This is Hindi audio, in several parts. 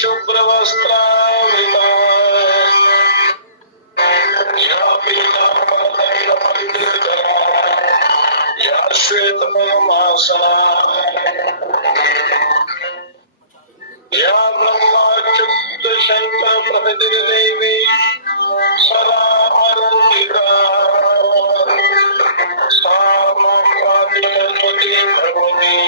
शुभ्रवस्त्रावृता या पीताम्बरधरा या श्वेतपद्मासना या ब्रह्माच्युत प्रभृतिर्देवी सदा आनन्दिता सा मां पाति भगवती भगवती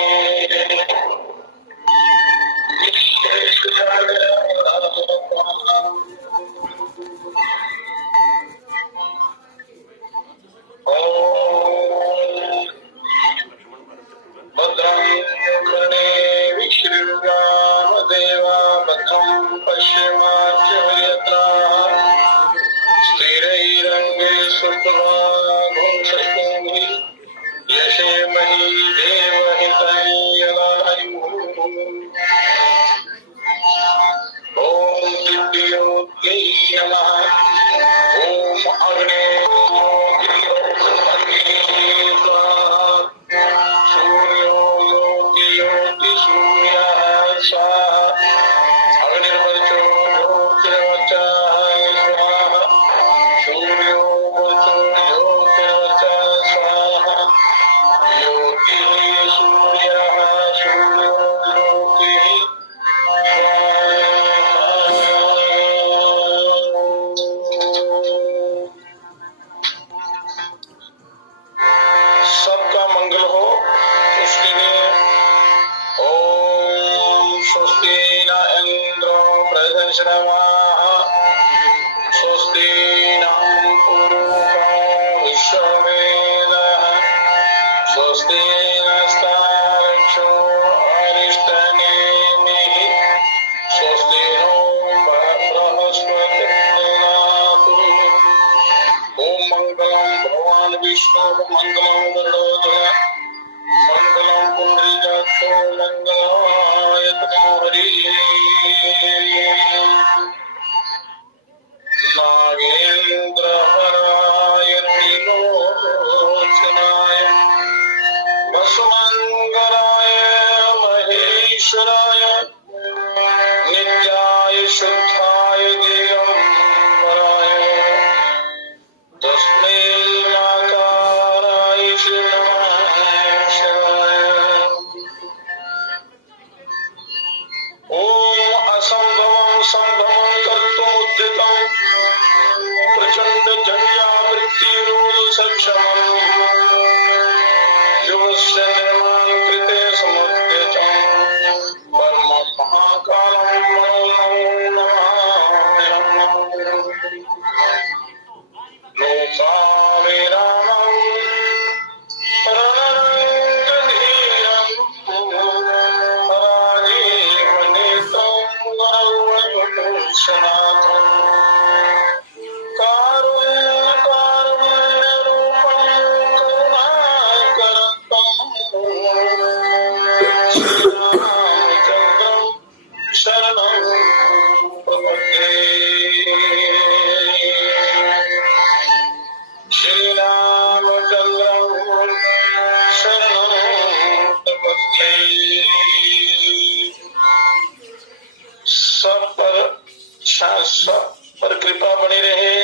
पर कृपा बनी रहे,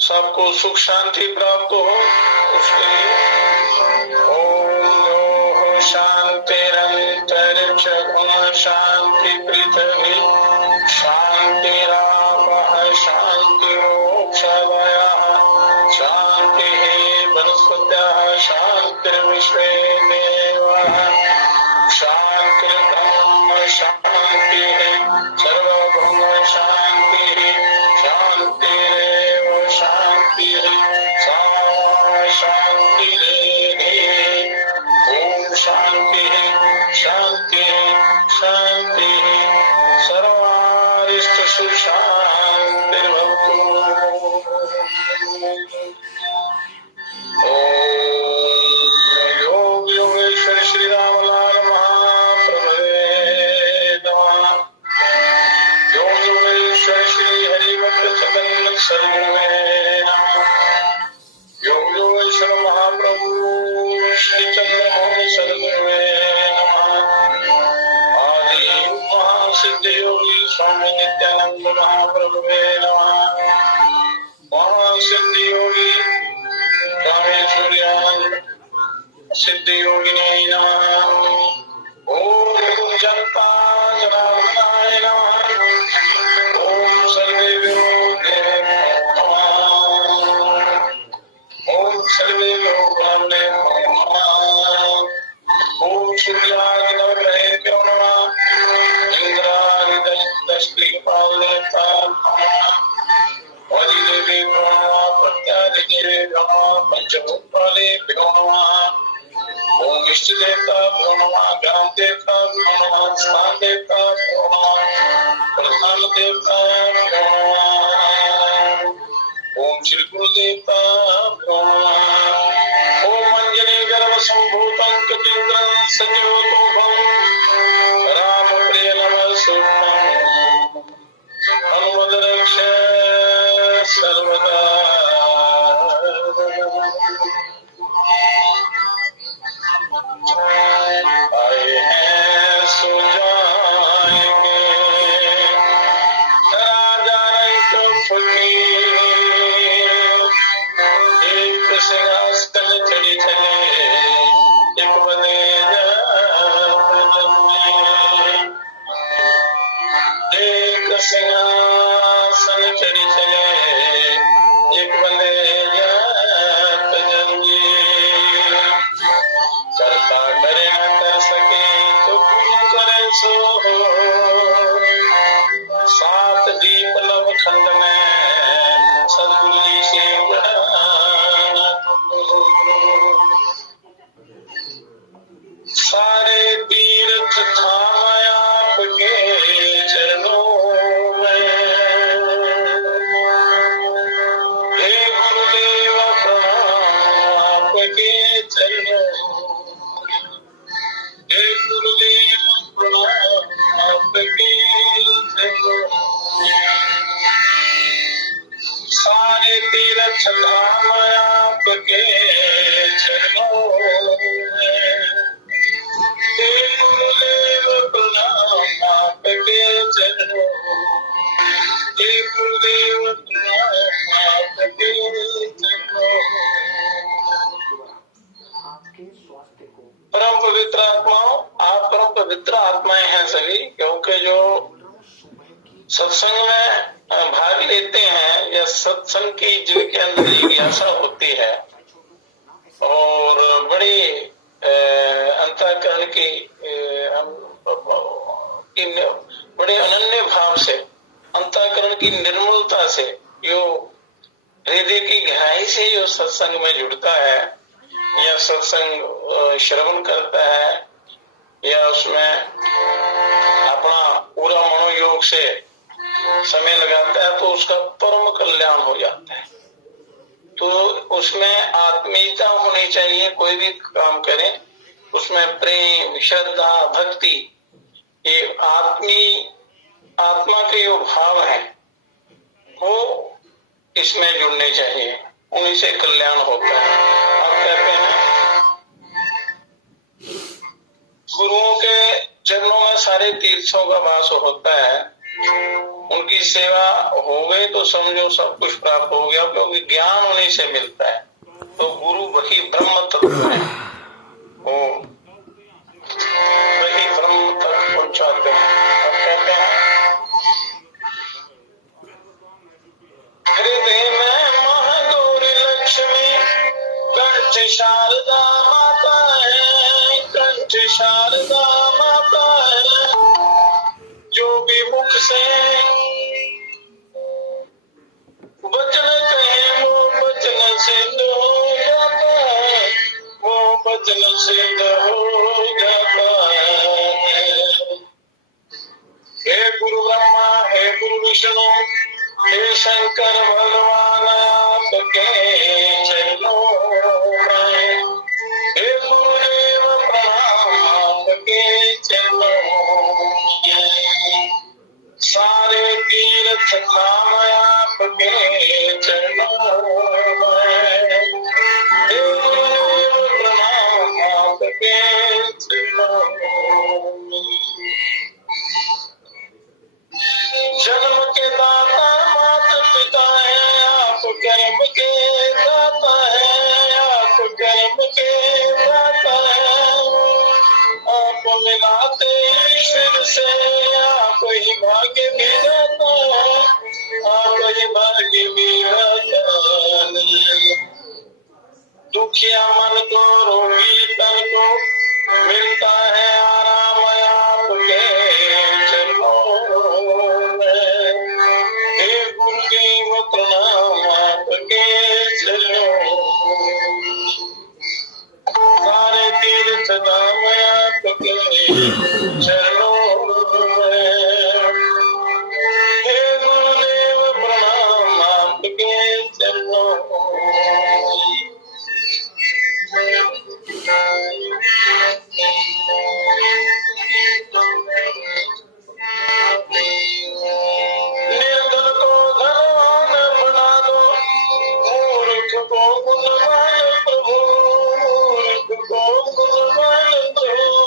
सबको सुख शांति प्राप्त हो, उसके लिए ओम शांतिरंतरिक्ष शांति पृथ्वी शांतिरापः शांति मोक्षवयः शांति वनस्पतयः शांतिर्विश्वे देवाः शांतिर्ब्रह्म शांतिः सर्वभौम शांतिः शांतिरेव शांतिः सा शांतिरेव ओम शांतिः शांतिः शांतिः सर्वारिष्ट सुशांतिर्भवतु। योग योगेश्वर श्री रामलाल महाप्रभुवे नमः। योग योगेश्वर श्री हरिभक्त सदन सद्गुरुवे नमः। योग योगेश्वर महाप्रभु श्री चंद्रमौलि सद्गुरुवे नमः। आदि महासिद्ध योग नित्यानंद महाप्रभुवे नमः। सिद्धि योगी रामेश्वर्यानंद सिद्धि योगिनी नमः। ओम जनता जनार्दनाय नमः। ओम सर्वेभ्यो नमः। ओम सर्वेभ्यो नमः। ओम सूर्याय नवग्रहेभ्यो नमः। इंद्राय दशदिक्पालकाय नमः। आदिदेवेभ्यो नमः। प्रत्यादिदेवेभ्यो नमः। पंचभूतपालेभ्यो नमः। ओम इष्ट देवताभ्यो नमः। ग्राम देवताभ्यो नमः। स्थान देवताभ्यो नमः। प्रधान देवताभ्यो नमः। ओम श्री गुरुदेवताभ्यो नमः। ओम अंजनी गर्भ संभूतं कपीन्द्रं संयोतो भव राम प्रिय नमः हनुमद रक्ष सर्वदा। आए हैं सो जाएंगे राजा रंग फकीर। एक सिंहासन चढ़ी चले एक बने एक सिंहासन चढ़ी चले एक बने करता करे न कर सके तो क्यों करे सो सात दीप लव खंड में सदगुरु जी से सारे तीर्थ थाम आपके चरणों में। हे गुरुदेव प्रणाम आपके चरणों। हे गुरुदेव प्रणाम आपके चरणों। सारे तीर्थ धाम आपके चरणों में। हे गुरुदेव प्रणाम आपके चरणों। हे गुरुदेव प्रणाम आपके चरणों। परम पवित्र आत्माओं, आप परम पवित्र आत्माएं हैं सभी, क्योंकि जो सत्संग में भाग लेते हैं या सत्संग की जिनके अंदर जिज्ञासा होती है और बड़ी अंतःकरण की बड़े अनन्य भाव से अंतःकरण की निर्मलता से जो हृदय की गहराई से जो सत्संग में जुड़ता है या सत्संग श्रवण करता है या उसमें अपना पूरा मनोयोग से समय लगाता है तो उसका परम कल्याण हो जाता है। तो उसमें आत्मीयता होनी चाहिए। कोई भी काम करें उसमें प्रेम, श्रद्धा, भक्ति, ये आत्मा के जो भाव है वो इसमें जुड़ने चाहिए, उन्हीं से कल्याण होता है। आप कहते हैं गुरुओं के चरणों में सारे तीर्थों का वास होता है। उनकी सेवा हो गई तो समझो सब कुछ प्राप्त हो गया, क्योंकि ज्ञान उन्हीं से मिलता है। तो गुरु वही ब्रह्म तत्व है, वो वही ब्रह्म तक पहुंचाते हैं। अब कहते हैं हृदय में महागौरी लक्ष्मी कंठ शारदा माता है। कंठ शारदा माता है। जो भी मुख से वचन कहे वो वचन सिद्ध हो जाता है। वो वचन सिद्ध हो जाता है। हे गुरु ब्रह्मा, हे गुरु विष्णु, हे शंकर भगवान आपके चरणों में। हे गुरुदेव प्रणाम आपके चरणों में। सारे तीर्थ धाम आपके चरणों में। हे गुरुदेव प्रणाम आपके चरणों में। मिलाते ईश्वर से, आप ही भाग्य विधाता, आप ही भाग्य विधाता। दुखिया मन को, रोगी तन को मिलता है आराम आपके चरणों में। हे गुरुदेव प्रणाम आपके चरणों, सारे तीर्थ धाम आपके चरणों में। हे गुरुदेव प्रणाम आपके चरणों। निर्धन को धनवान बना दो, मूर्ख को गुणवान प्रभु, मूर्ख को गुणवान प्रभु।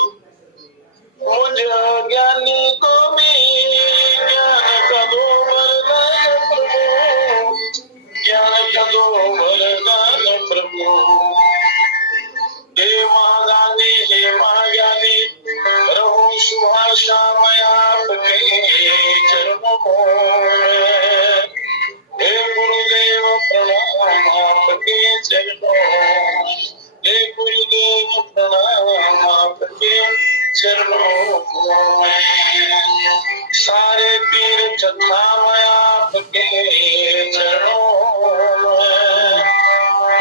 मुझ ज्ञानी को भी ज्ञान का दो वरदान प्रभु, ज्ञान का दो वरदान प्रभु। हे महादानी, हे महाज्ञानी, रहूं सुबह शाम आपके चरणों में। हे गुरुदेव प्रणाम आपके चरणों, हे गुरुदेव प्रणाम आपके चरणों में। सारे तीर्थ धाम आपके चरणों में।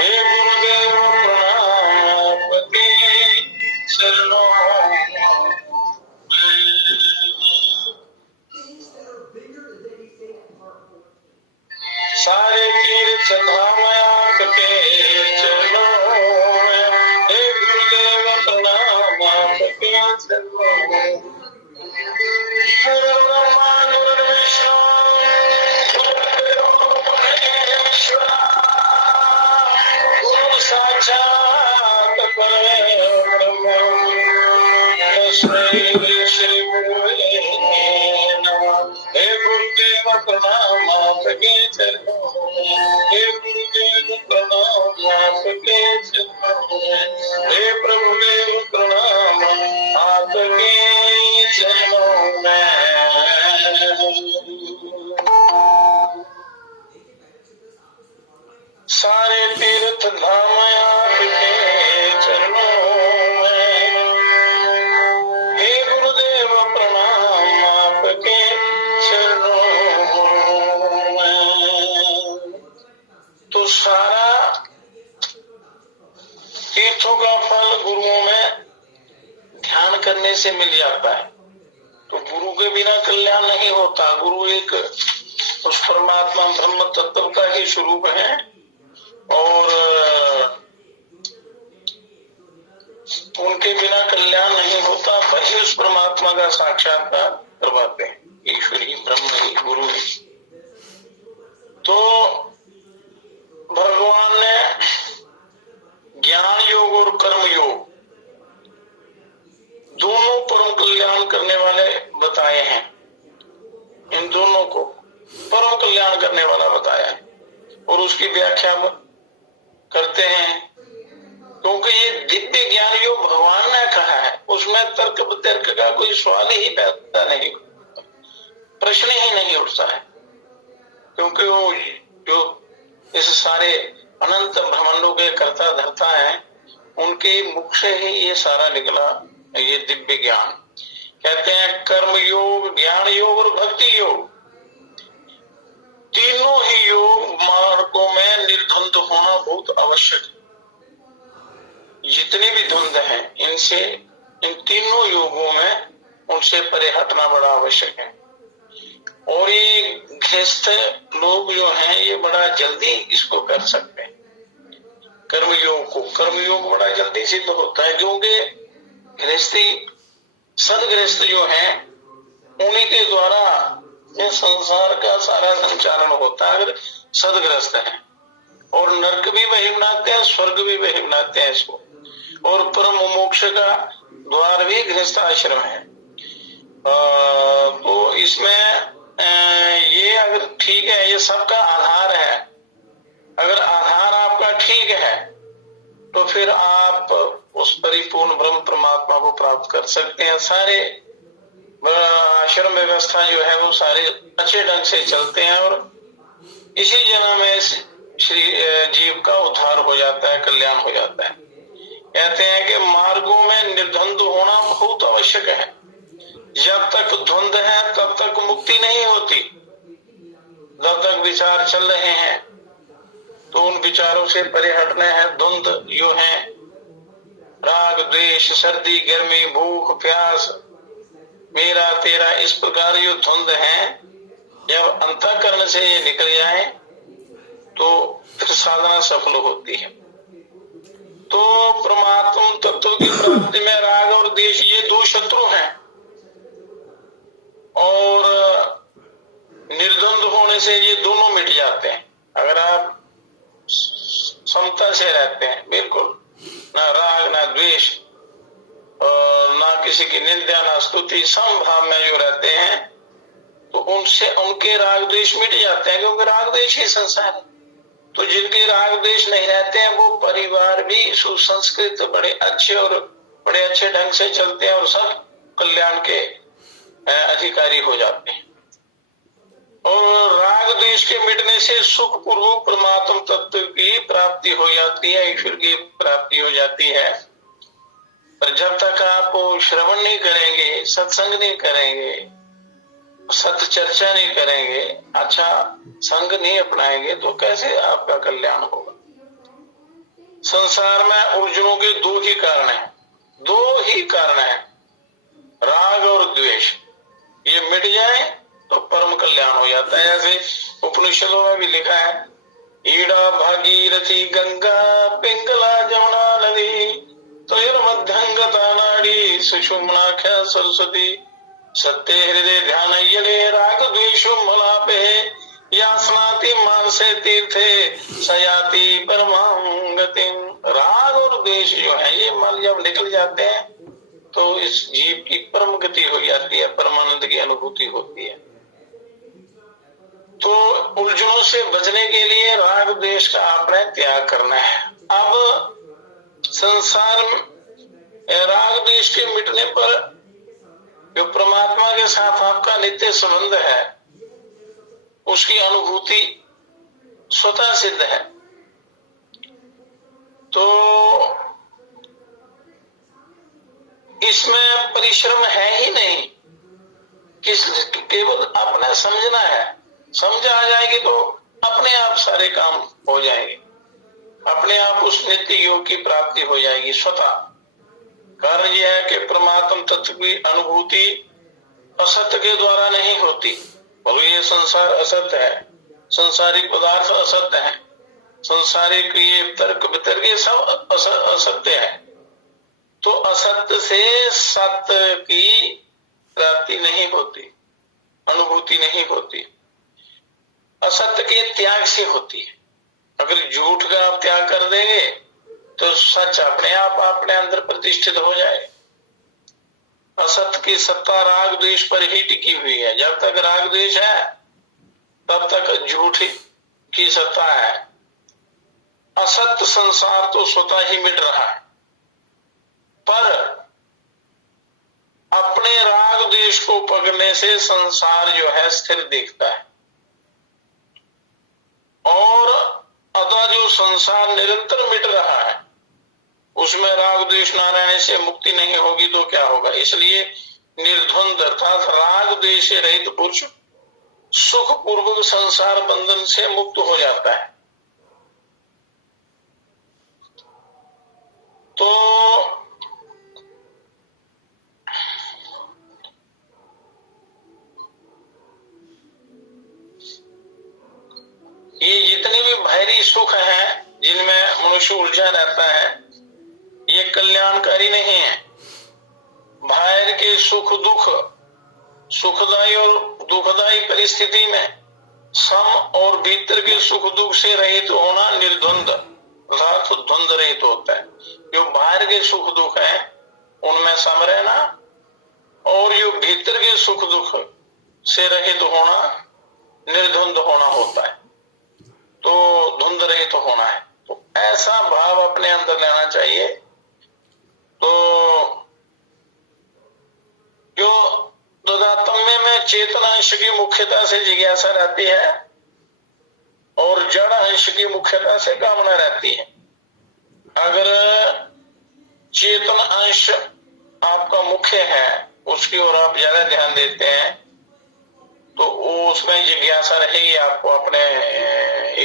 हे गुरुदेव प्रणाम आपके चरणों में। सारे तीर्थ धाम आपके चरणों में। हे गुरुदेव प्रणाम आपके चरणों में। गुरु ब्रह्मा गुरु विष्णु गुरुदेव महेश्वर, गुरु साक्षात परब्रह्म, तस्मै श्री गुरुवे नमः। हे गुरुदेव प्रणाम आपके चरणों में। हे गुरुदेव प्रणाम आपके चरणों में। हे प्रभुदेव प्रणाम आपके चरणों में। सारे तीर्थ धाम आपके चरणों में। हे गुरुदेव प्रणाम आपके चरणों में। तो सारा तीर्थों का फल गुरुओं में ध्यान करने से मिल जाता है। तो गुरु के बिना कल्याण नहीं होता। गुरु एक उस परमात्मा ब्रह्म तत्व का ही स्वरूप है और उनके बिना कल्याण नहीं होता। वही उस परमात्मा का साक्षात्कार करवाते हैं। ईश्वर ही, ब्रह्म ही, गुरु ही। तो भगवान ने ज्ञान योग और कर्म योग दोनों परम कल्याण करने वाले बताए हैं। इन दोनों को परम कल्याण करने वाला बताया है और उसकी व्याख्या करते हैं। क्योंकि ये दिव्य ज्ञान योग भगवान ने कहा है, उसमें तर्क वितर्क का कोई सवाल ही पैदा नहीं, प्रश्न ही नहीं उठता है। क्योंकि वो जो इस सारे अनंत ब्रह्मांडों के कर्ता धर्ता है, उनके मुख से ही ये सारा निकला। ये दिव्य ज्ञान कहते हैं कर्म योग, ज्ञान योग और भक्ति योग, तीनों ही योग मार्गों में निर्द्वंद होना बहुत आवश्यक है। जितनी भी द्वंद हैं इनसे, इन तीनों योगों में उनसे परे हटना बड़ा आवश्यक है। और ये गृहस्थ लोग जो हैं ये बड़ा जल्दी इसको कर सकते हैं। कर्मयोग को, कर्मयोग बड़ा जल्दी सिद्ध होता है। क्योंकि गृहस्थी, सदगृहस्थ जो है उन्हीं के द्वारा ये संसार का सारा संचालन होता है। अगर सदग्रस्त है, और नरक भी वही बनाते हैं, स्वर्ग भी वही बनाते हैं इसको। और परम मोक्ष का द्वार भी गृहस्थ आश्रम है। तो इसमें ये अगर ठीक है, ये सबका आधार है। अगर आधार आपका ठीक है तो फिर आप उस परिपूर्ण ब्रह्म परमात्मा को प्राप्त कर सकते हैं। सारे आश्रम व्यवस्था जो है वो सारे अच्छे ढंग से चलते हैं और इसी जन्म में श्री जीव का उद्धार हो जाता है, कल्याण हो जाता है। कहते हैं कि मार्गों में निर्द्वंद होना बहुत आवश्यक है। जब तक द्वंद है तब तक मुक्ति नहीं होती। जब तक विचार चल रहे हैं तो उन विचारों से परे हटना है। द्वंद जो है राग द्वेष, सर्दी गर्मी, भूख प्यास, मेरा तेरा, इस प्रकार जो द्वंद है, जब अंतःकरण से ये निकल जाए तो फिर साधना सफल होती है। तो परमात्म तत्व की प्राप्ति में राग और द्वेष ये दो शत्रु हैं और निर्द्वंद होने से ये दोनों मिट जाते हैं। अगर आप समता से रहते हैं, बिल्कुल ना राग ना द्वेष और ना किसी की निंदा ना स्तुति, समभाव में जो रहते हैं तो उनसे उनके राग द्वेष मिट जाते हैं, क्योंकि राग द्वेष ही संसार है। तो जिनके राग द्वेष नहीं रहते हैं वो परिवार भी सुसंस्कृत, बड़े अच्छे और बड़े अच्छे ढंग से चलते हैं और सब कल्याण के अधिकारी हो जाते हैं। और राग द्वेष के मिटने से सुख पूर्वक परमात्म तत्व की प्राप्ति हो जाती है, ईश्वर की प्राप्ति हो जाती है। पर जब तक आप श्रवण नहीं करेंगे, सत्संग नहीं करेंगे, सत्य चर्चा नहीं करेंगे, अच्छा संग नहीं अपनाएंगे तो कैसे आपका कल्याण होगा। संसार में उलझनों के दो ही कारण हैं, दो ही कारण हैं, राग और द्वेष। ये मिट जाए तो परम कल्याण हो जाता है। ऐसे उपनिषदों में भी लिखा है, ईड़ा भागीरथी गंगा पिंगला जमुना नदी तोयर मध्यंगता नाड़ी सुषुम्नाख्या सरस्वती सत्य हृदय ध्यान यले राग द्वेषो मलापे या स्नाति मानसे तीर्थे सयाति परमां गतिम। राग और द्वेष जो है ये मल जब निकल जाते हैं तो इस जीव की परम गति हो जाती है, परमानंद की अनुभूति होती है। तो उलझनों से बचने के लिए राग द्वेष का आपने त्याग करना है। अब संसार में राग द्वेष के मिटने पर जो परमात्मा के साथ आपका नित्य संबंध है उसकी अनुभूति स्वतः सिद्ध है। तो इसमें परिश्रम है ही नहीं, केवल अपना समझना है। समझ आ जाएगी तो अपने आप सारे काम हो जाएंगे, अपने आप उस नित्य योग की प्राप्ति हो जाएगी स्वतः। कारण यह है कि परमात्म तत्व की अनुभूति असत्य के द्वारा नहीं होती। और ये संसार असत्य है, संसारिक पदार्थ असत्य है, संसारिक ये तर्क वितर्क ये सब असत्य है। तो असत्य से सत्य की प्राप्ति नहीं होती, अनुभूति नहीं होती, असत्य के त्याग से होती है। अगर झूठ का आप त्याग कर देंगे तो सच अपने आप अपने अंदर प्रतिष्ठित हो जाए। असत्य की सत्ता राग द्वेष पर ही टिकी हुई है। जब तक राग द्वेष है तब तक झूठ की सत्ता है। असत्य संसार तो स्वतः ही मिट रहा है, पर अपने राग द्वेष को पकड़ने से संसार जो है स्थिर दिखता है। और अतः जो संसार निरंतर मिट रहा है उसमें राग द्वेष न रहने से मुक्ति नहीं होगी तो क्या होगा। इसलिए निर्द्वंद अर्थात राग द्वेष से रहित पुरुष सुख पूर्वक संसार बंधन से मुक्त हो जाता है। तो ये जितने भी बाहरी सुख हैं जिनमें मनुष्य उलझा रहता है ये कल्याणकारी नहीं है। बाहर के सुख दुख, सुखदायी और दुखदायी परिस्थिति में सम और भीतर के सुख दुख से रहित होना निर्द्वंद अर्थात द्वंद रहित होता है। जो बाहर के सुख दुख है उनमें सम रहना और जो भीतर के सुख दुख से रहित होना निर्द्वंद होना होता है। तो द्वंद रहित होना है। तो ऐसा भाव अपने अंदर लेना चाहिए तो जो तदात्म्य में चेतन अंश की मुख्यता से जिज्ञासा रहती है और जड़ अंश की मुख्यता से कामना रहती है। अगर चेतन अंश आपका मुख्य है, उसकी ओर आप ज्यादा ध्यान देते हैं, तो उसमें जिज्ञासा रहेगी आपको अपने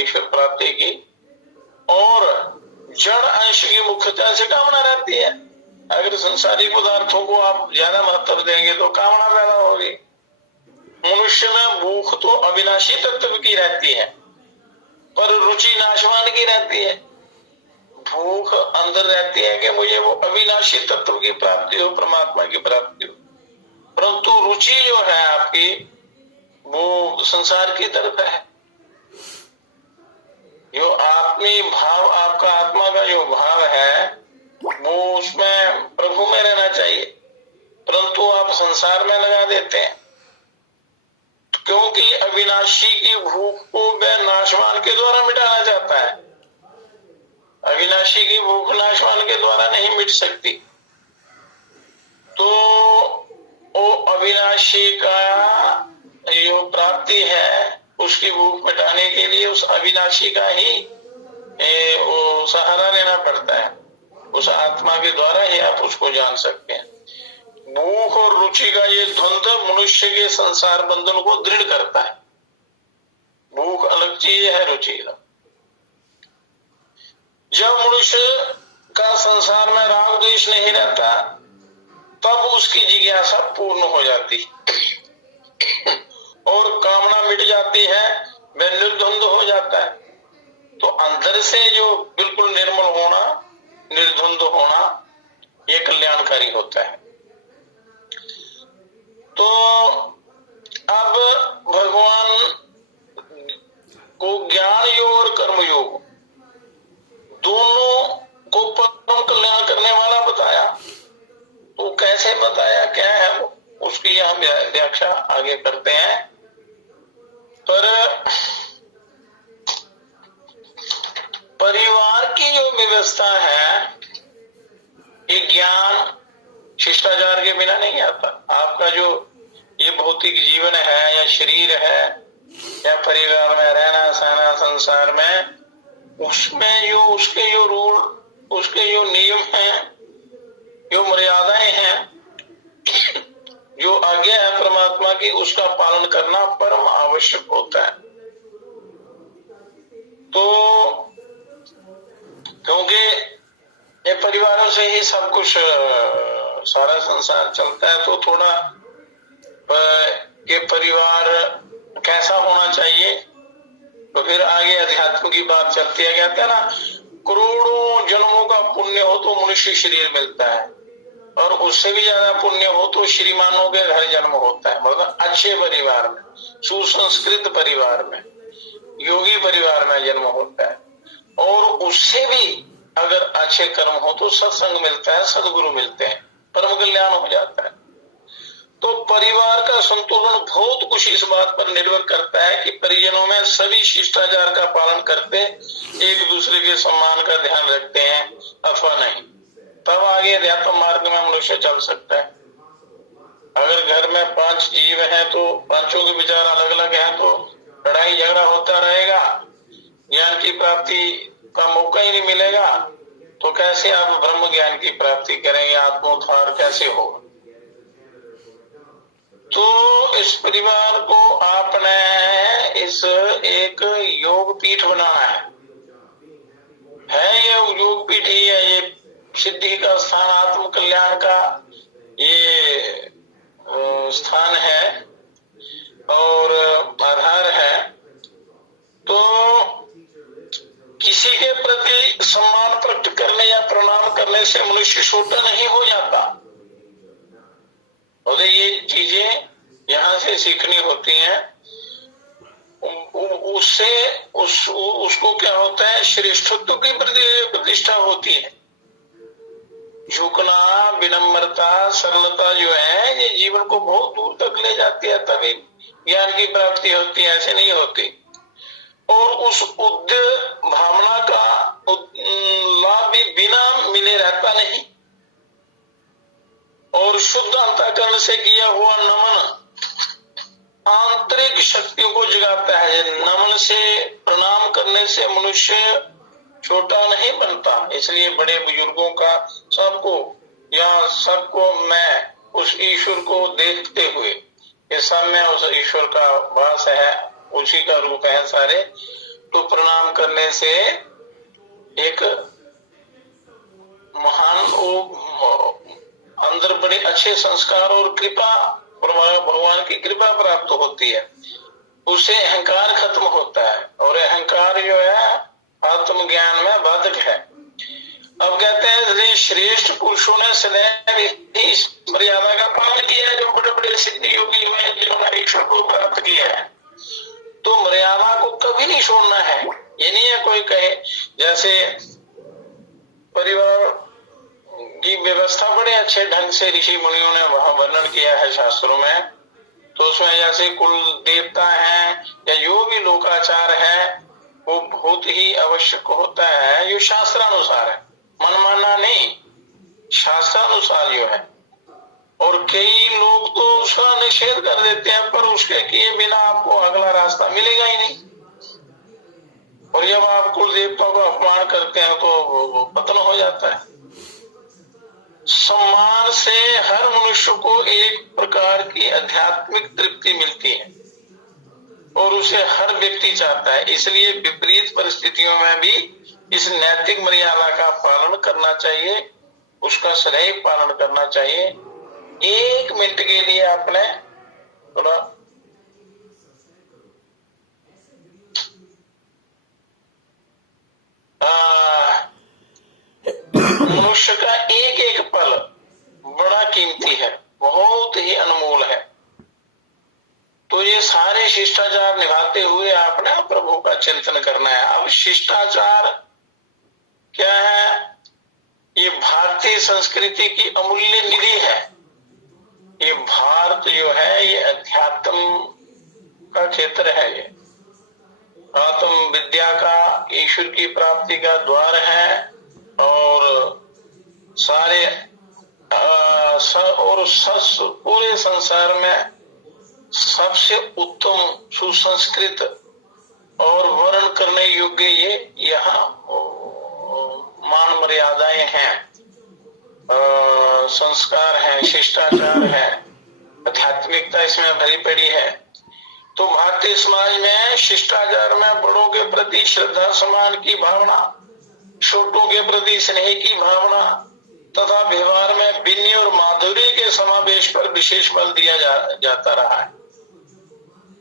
ईश्वर प्राप्ति की, और जड़ अंश की मुख्यता से कामना रहती है। अगर संसारिक पदार्थों को आप ज्यादा महत्व देंगे तो कामना पैदा होगी। मनुष्य में भूख तो अविनाशी तत्व की रहती है, पर रुचि नाशवान की रहती है। भूख अंदर रहती है कि मुझे वो अविनाशी तत्व की प्राप्ति हो, परमात्मा की प्राप्ति हो, परंतु रुचि जो है आपकी वो संसार की तरफ है। जो आत्मी भाव, आपका आत्मा का जो भाव है वो उसमें प्रभु में रहना चाहिए, परंतु आप संसार में लगा देते हैं, क्योंकि अविनाशी की भूख को वह नाशवान के द्वारा मिटाना चाहता है। अविनाशी की भूख नाशवान के द्वारा नहीं मिट सकती, तो वो अविनाशी का जो प्राप्ति है उसकी भूख मिटाने के लिए उस अविनाशी का ही वो सहारा लेना पड़ता है। उस आत्मा के द्वारा ही आप उसको जान सकते हैं। भूख और रुचि का ये द्वंद्व मनुष्य के संसार बंधन को दृढ़ करता है। भूख अलग चीज है, रुचि अलग। जब मनुष्य का संसार में राग द्वेष नहीं रहता, तब उसकी जिज्ञासा पूर्ण हो जाती और कामना मिट जाती है, वह निर्द्वंद हो जाता है। तो अंदर से जो बिल्कुल निर्मल होना, निर्द्वंद होना, ये कल्याणकारी होता है। तो अब भगवान को ज्ञान योग और कर्म योग दोनों को परम कल्याण करने वाला बताया। तो कैसे बताया, क्या है वो, उसकी यहाँ व्याख्या आगे करते हैं। पर परिवार की जो व्यवस्था है, ये ज्ञान शिष्टाचार के बिना नहीं आता। आपका जो ये भौतिक जीवन है या शरीर है या परिवार में रहना सहना संसार में, उसमें जो उसके जो रूल, उसके जो नियम हैं, जो मर्यादाएं हैं, जो आज्ञा है परमात्मा की, उसका पालन करना परम आवश्यक होता है। तो क्योंकि ये परिवारों से ही सब कुछ सारा संसार चलता है, तो थोड़ा ये परिवार कैसा होना चाहिए, तो फिर आगे अध्यात्म की बात चलती है। कहते हैं ना, करोड़ों जन्मों का पुण्य हो तो मनुष्य शरीर मिलता है, और उससे भी ज्यादा पुण्य हो तो श्रीमानों के घर जन्म होता है। मतलब अच्छे परिवार में, सुसंस्कृत परिवार में, योगी परिवार में जन्म होता है, और उससे भी अगर अच्छे कर्म हो तो सत्संग मिलता है, सदगुरु मिलते हैं, परम कल्याण हो जाता है। तो परिवार का संतुलन बहुत कुछ इस बात पर निर्भर करता है कि परिजनों में सभी शिष्टाचार का पालन करते, एक दूसरे के सम्मान का ध्यान रखते हैं अथवा नहीं, तब आगे अध्यात्म मार्ग में मनुष्य चल सकता है। अगर घर में 5 जीव हैं तो 5 के विचार अलग अलग हैं, तो लड़ाई झगड़ा होता रहेगा, ज्ञान की प्राप्ति का मौका ही नहीं मिलेगा, तो कैसे आप ब्रह्म ज्ञान की प्राप्ति करेंगे, आत्मोद्धार कैसे होगा। तो इस परिवार को आपने इस एक योग पीठ बनाना है ये योग पीठ ही है, ये सिद्धि का स्थान, आत्म कल्याण का ये स्थान है और आधार है। तो किसी के प्रति सम्मान प्रकट करने या प्रणाम करने से मनुष्य छोटा नहीं हो जाता। और ये चीजें यहाँ से सीखनी होती हैं। उससे उसको क्या होता है, श्रेष्ठत्व की प्रतिष्ठा होती है। झुकना, विनम्रता, सरलता जो है, ये जीवन को बहुत दूर तक ले जाती है, तभी ज्ञान की प्राप्ति होती है, ऐसे नहीं होती। और उस भावना का लाभ भी बिना मिले रहता नहीं। और शुद्ध अंतःकरण से किया हुआ नमन आंतरिक शक्तियों को जगाता है। नमन से, प्रणाम करने से मनुष्य छोटा नहीं बनता। इसलिए बड़े बुजुर्गों का सबको मैं उस ईश्वर को देखते हुए, ये सब में उस ईश्वर का वास है, उसी का रूप है सारे, तो प्रणाम करने से एक महान अंदर बड़े अच्छे संस्कार और कृपा, भगवान की कृपा प्राप्त होती है। उससे अहंकार खत्म होता है, और अहंकार जो है आत्मज्ञान में बाधक है। अब कहते हैं श्रेष्ठ पुरुषों ने सदैव इस मर्यादा का पालन किया है, जो बड़े बड़े सिद्धि योगी हुए जिन्होंने ईश्वर को प्राप्त किया है। तो मर्यादा को कभी नहीं छोड़ना है। ये नहीं है कोई कहे, जैसे परिवार की व्यवस्था बड़े अच्छे ढंग से ऋषि मुनियों ने वहां वर्णन किया है शास्त्रों में, तो उसमें जैसे कुल देवता है या जो भी लोकाचार है वो बहुत ही आवश्यक होता है, जो शास्त्रानुसार है, मनमाना नहीं, शास्त्रानुसार जो है। और कई लोग तो उसका निषेध कर देते हैं, पर उसके किए बिना आपको अगला रास्ता मिलेगा ही नहीं। और जब आप कुल देवताओं का अपमान करते हैं तो पतन हो जाता है। सम्मान से हर मनुष्य को एक प्रकार की आध्यात्मिक तृप्ति मिलती है, और उसे हर व्यक्ति चाहता है। इसलिए विपरीत परिस्थितियों में भी इस नैतिक मर्यादा का पालन करना चाहिए, उसका सदैव पालन करना चाहिए। 1 मिनट के लिए आपने थोड़ा मनुष्य का एक एक पल बड़ा कीमती है, बहुत ही अनमोल है। तो ये सारे शिष्टाचार निभाते हुए आपने प्रभु का चिंतन करना है। अब शिष्टाचार क्या है? ये भारतीय संस्कृति की अमूल्य निधि है। ये भारत जो है ये अध्यात्म का क्षेत्र है, ये आत्म विद्या का, ईश्वर की प्राप्ति का द्वार है। और सारे पूरे संसार में सबसे उत्तम, सुसंस्कृत और वर्ण करने योग्य ये यहाँ मान मर्यादाएं हैं, संस्कार है, शिष्टाचार है, आध्यात्मिकता इसमें भरी पड़ी है। तो भारतीय समाज में शिष्टाचार में बड़ों के प्रति श्रद्धा सम्मान की भावना, छोटों के प्रति स्नेह की भावना तथा व्यवहार में विनय और माधुर्य के समावेश पर विशेष बल दिया जाता रहा है।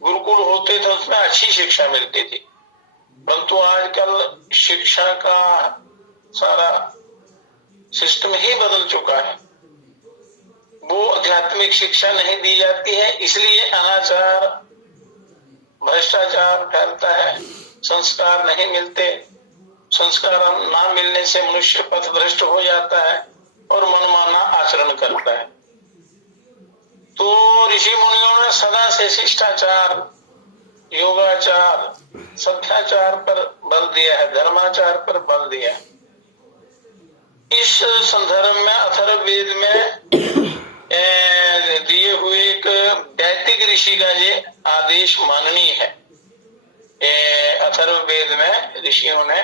गुरुकुल होते थे, उसमें अच्छी शिक्षा मिलती थी, परंतु आजकल शिक्षा का सारा सिस्टम ही बदल चुका है। वो आध्यात्मिक शिक्षा नहीं दी जाती है, इसलिए अनाचार, भ्रष्टाचार फैलता है, संस्कार नहीं मिलते। संस्कार ना मिलने से मनुष्य पथभ्रष्ट हो जाता है और मनमाना आचरण करता है। तो ऋषि मुनियों ने सदा से शिष्टाचार, योगाचार, सत्याचार पर बल दिया है, धर्माचार पर बल दिया है। इस संदर्भ में अथर्ववेद में दिए हुए एक दैतिक ऋषि का ये आदेश माननीय है। अथर्ववेद में ऋषियों ने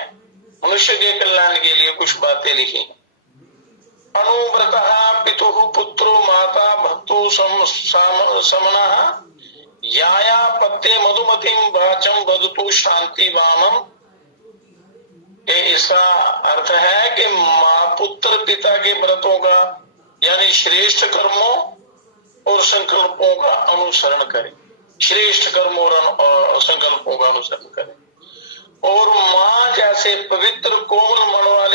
मनुष्य के कल्याण के लिए कुछ बातें लिखी। अनुव्रतः पितुः पुत्रो माता भक्तो समनः याया पत्ते मधुमतिम वाचम वदतु शांति वामम। इसका अर्थ है कि माँ पुत्र पिता के व्रतों का यानी श्रेष्ठ कर्मों और संकल्पों का अनुसरण करें, श्रेष्ठ कर्मों और संकल्पों का अनुसरण करें। और माँ जैसे पवित्र कोमल मन वाला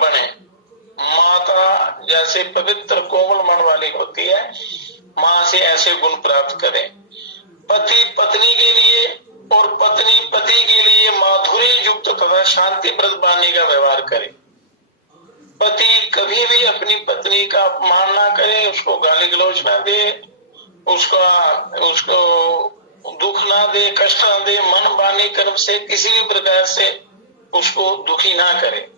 बने, माता जैसे पवित्र कोमल मन वाली होती है, माँ से ऐसे गुण प्राप्त करें। पति पत्नी के लिए और पत्नी पति के लिए माधुर्य युक्त तथा शांतिप्रद वाणी का व्यवहार करे। पति कभी भी अपनी पत्नी का अपमान ना करे, उसको गाली गलौज ना दे, उसको दुख ना दे, कष्ट ना दे, मन वाणी कर्म से किसी भी प्रकार से उसको दुखी ना करे।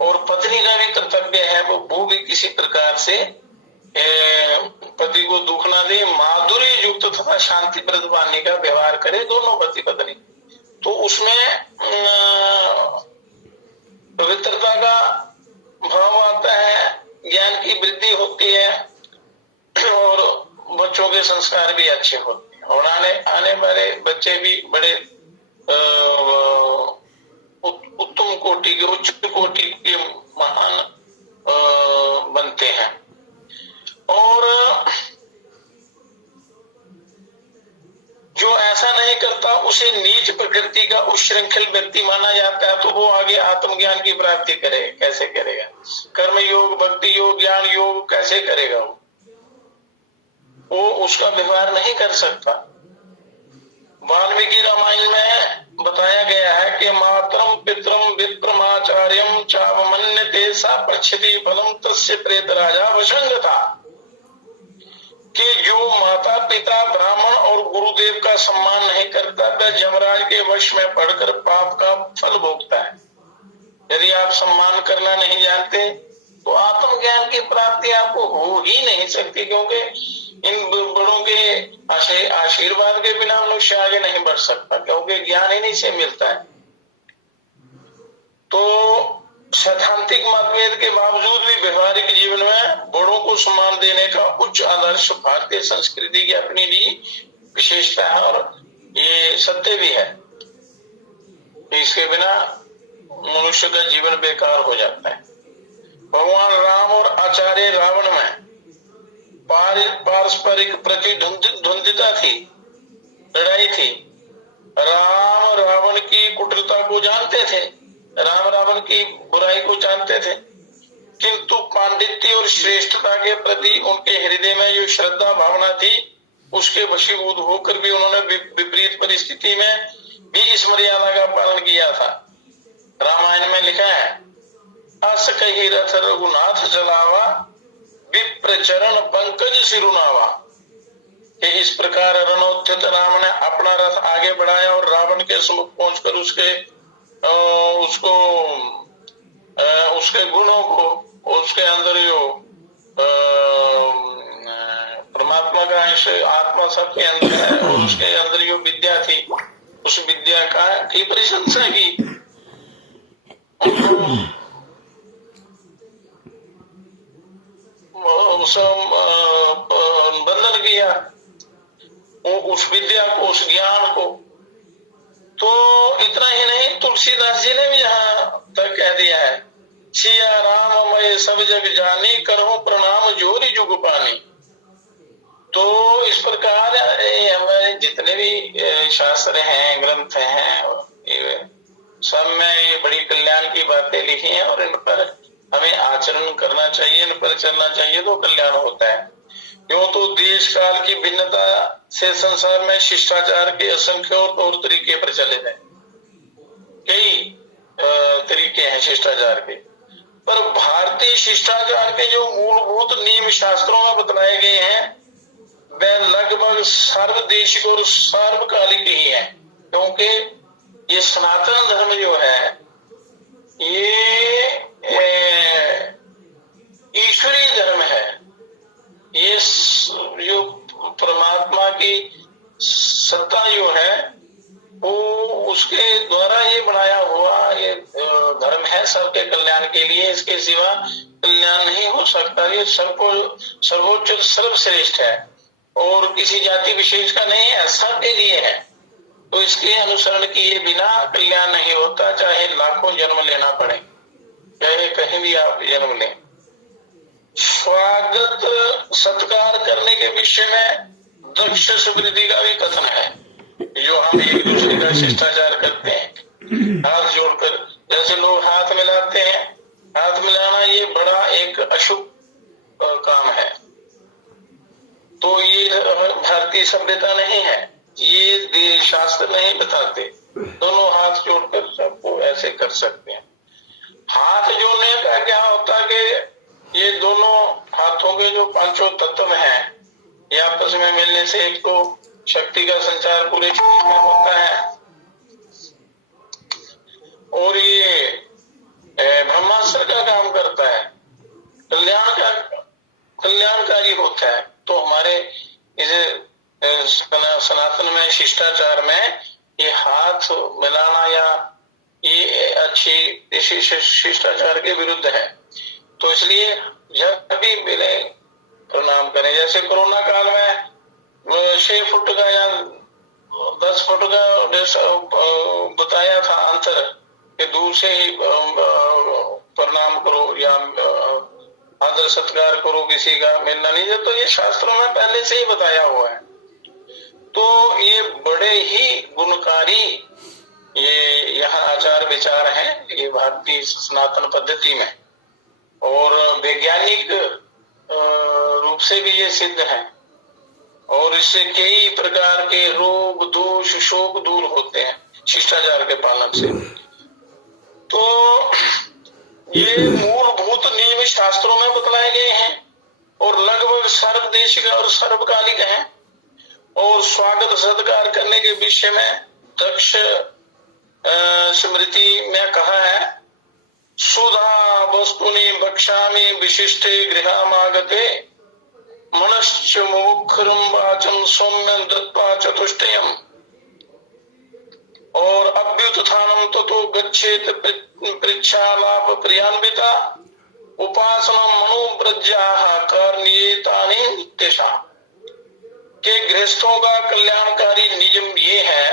और पत्नी का भी कर्तव्य है वो भी किसी प्रकार से पति को दुख ना दे, माधुर्य युक्त तथा शांतिप्रद वाणी का व्यवहार करे दोनों पति पत्नी। तो उसमें पवित्रता का भाव आता है, ज्ञान की वृद्धि होती है और बच्चों के संस्कार भी अच्छे होते हैं और आने वाले बच्चे भी बड़े उत्तम कोटि के, उच्च कोटि के महान बनते हैं। और जो ऐसा नहीं करता उसे नीच प्रकृति का उच्छृंखल व्यक्ति माना जाता है। तो वो आगे आत्मज्ञान की प्राप्ति करे कैसे करेगा? कर्म योग, भक्ति योग, ज्ञान योग कैसे करेगा? वो उसका व्यवहार नहीं कर सकता। वाल्मीकि रामायण में बताया गया है कि मातरम पितरम विप्रमाचार्यम चावमन्यते सा पश्यति फलम तस्य प्रेत राजा वशंग था, कि जो माता पिता ब्राह्मण और गुरुदेव का सम्मान नहीं करता वह यमराज के वश में पड़कर पाप का फल भोगता है। यदि आप सम्मान करना नहीं जानते तो आत्मज्ञान की प्राप्ति आपको हो ही नहीं सकती, क्योंकि इन बड़ों के आशीर्वाद के बिना मनुष्य आगे नहीं बढ़ सकता, क्योंकि ज्ञान इन्हीं से मिलता है। तो सैद्धांतिक मतभेद के बावजूद भी व्यवहारिक जीवन में बड़ों को सम्मान देने का उच्च आदर्श भारतीय संस्कृति की अपनी भी विशेषता है और ये सत्य भी है। इसके बिना मनुष्य का जीवन बेकार हो जाता है। भगवान राम और आचार्य रावण में पारस्परिक प्रतिद्वंद्विता थी, लड़ाई थी। राम रावण की कुटिलता को जानते थे, राम रावण की बुराई को जानते थे, किंतु पांडित्य और श्रेष्ठता के प्रति उनके हृदय में जो श्रद्धा भावना थी उसके वशीभूत होकर भी उन्होंने विपरीत परिस्थिति में भी इस मर्यादा का पालन किया था। रामायण में लिखा है, अस कही रथ रघुनाथ चलावा, विप्रचरण पंकज सिरुनावा, कि इस प्रकार रणोत्थित राम ने अपना रथ आगे बढ़ाया और रावण के सम्मुख पहुंचकर उसके गुणों को, उसके अंदर जो परमात्मा का अंश आत्मा सबके अंदर है और उसके अंदर जो विद्या थी उस विद्या की प्रशंसा की, बंधन किया उस विद्या को, उस ज्ञान को। तो इतना ही नहीं, तुलसीदास जी ने भी यहाँ तक कह दिया है, सिया राम मैं सब जग जानी, करो प्रणाम जोरी जुग पानी। तो इस प्रकार हमारे जितने भी शास्त्र हैं, ग्रंथ हैं, सब में ये बड़ी कल्याण की बातें लिखी हैं और इन पर हमें आचरण करना चाहिए, इन पर चलना चाहिए तो कल्याण होता है। क्यों तो देश काल की भिन्नता से संसार में शिष्टाचार के असंख्य और तौर तरीके प्रचलित हैं। कई तरीके हैं शिष्टाचार के, पर भारतीय शिष्टाचार के जो मूलभूत नियम शास्त्रों में बतलाए गए हैं वे लगभग सर्वदेशिक और सार्वकालिक ही है, क्योंकि ये सनातन धर्म जो है ये ईश्वरीय धर्म है। ये जो परमात्मा की सत्ता जो है वो उसके द्वारा ये बनाया हुआ ये धर्म है सबके कल्याण के लिए, इसके सिवा कल्याण नहीं हो सकता। ये सबको सर्वोच्च सर्वश्रेष्ठ है और किसी जाति विशेष का नहीं है, सबके लिए है। तो इसके अनुसरण किए बिना कल्याण नहीं होता, चाहे लाखों जन्म लेना पड़े, चाहे कहीं भी आप जन्म लें। स्वागत सत्कार करने के विषय में दक्ष सुकृति का भी कथन है, जो हम एक दूसरे का शिष्टाचार करते हैं हाथ जोड़कर। जैसे लोग हाथ मिलाते हैं, हाथ मिलाना ये बड़ा एक अशुभ काम है, तो ये भारतीय सभ्यता नहीं है, ये शास्त्र नहीं बताते। दोनों हाथ जोड़कर सबको ऐसे कर सकते हैं। हाथ जोड़ने का क्या होता है कि ये दोनों हाथों के जो पांचों तत्व हैं ये आपस में मिलने से एक तो शक्ति का संचार पूरे शरीर में होता है और ये ब्रह्मास्त्र का काम करता है, कल्याणकारी होता है। तो हमारे इस सनातन में, शिष्टाचार में ये हाथ मिलाना या ये अच्छी शिष्टाचार के विरुद्ध है। तो इसलिए जब भी मिले प्रणाम करें। जैसे कोरोना काल में 6 फुट का या 10 फुट का बताया था अंतर, कि दूर से ही प्रणाम करो या आदर सत्कार करो, किसी का मिलना नहीं है। तो ये शास्त्रों में पहले से ही बताया हुआ है। तो ये बड़े ही गुणकारी ये यहाँ आचार विचार हैं, ये भारतीय सनातन पद्धति में, और वैज्ञानिक रूप से भी ये सिद्ध है। और इससे कई प्रकार के रोग, दोष, शोक दूर होते हैं शिष्टाचार के पालन से। तो ये मूलभूत नियम शास्त्रों में बतलाए गए हैं और लगभग सर्वदेशिक और सर्वकालिक हैं। और स्वागत सत्कार करने के विषय में दक्ष स्मृति में कहा है, सुधा वस्तुनि बक्षामि विशिष्टे गृहमागते मनश्च मुमुखरं वाचं सौम्यं दत्त्वा चतुष्टयम्। और अभ्युत्थानं ततो गच्छेत पृच्छालाप प्रियान्विता उपासना मनोव्रज्याः कर्ण्येतानि नित्यशः। के गृहस्थों का कल्याणकारी नियम ये है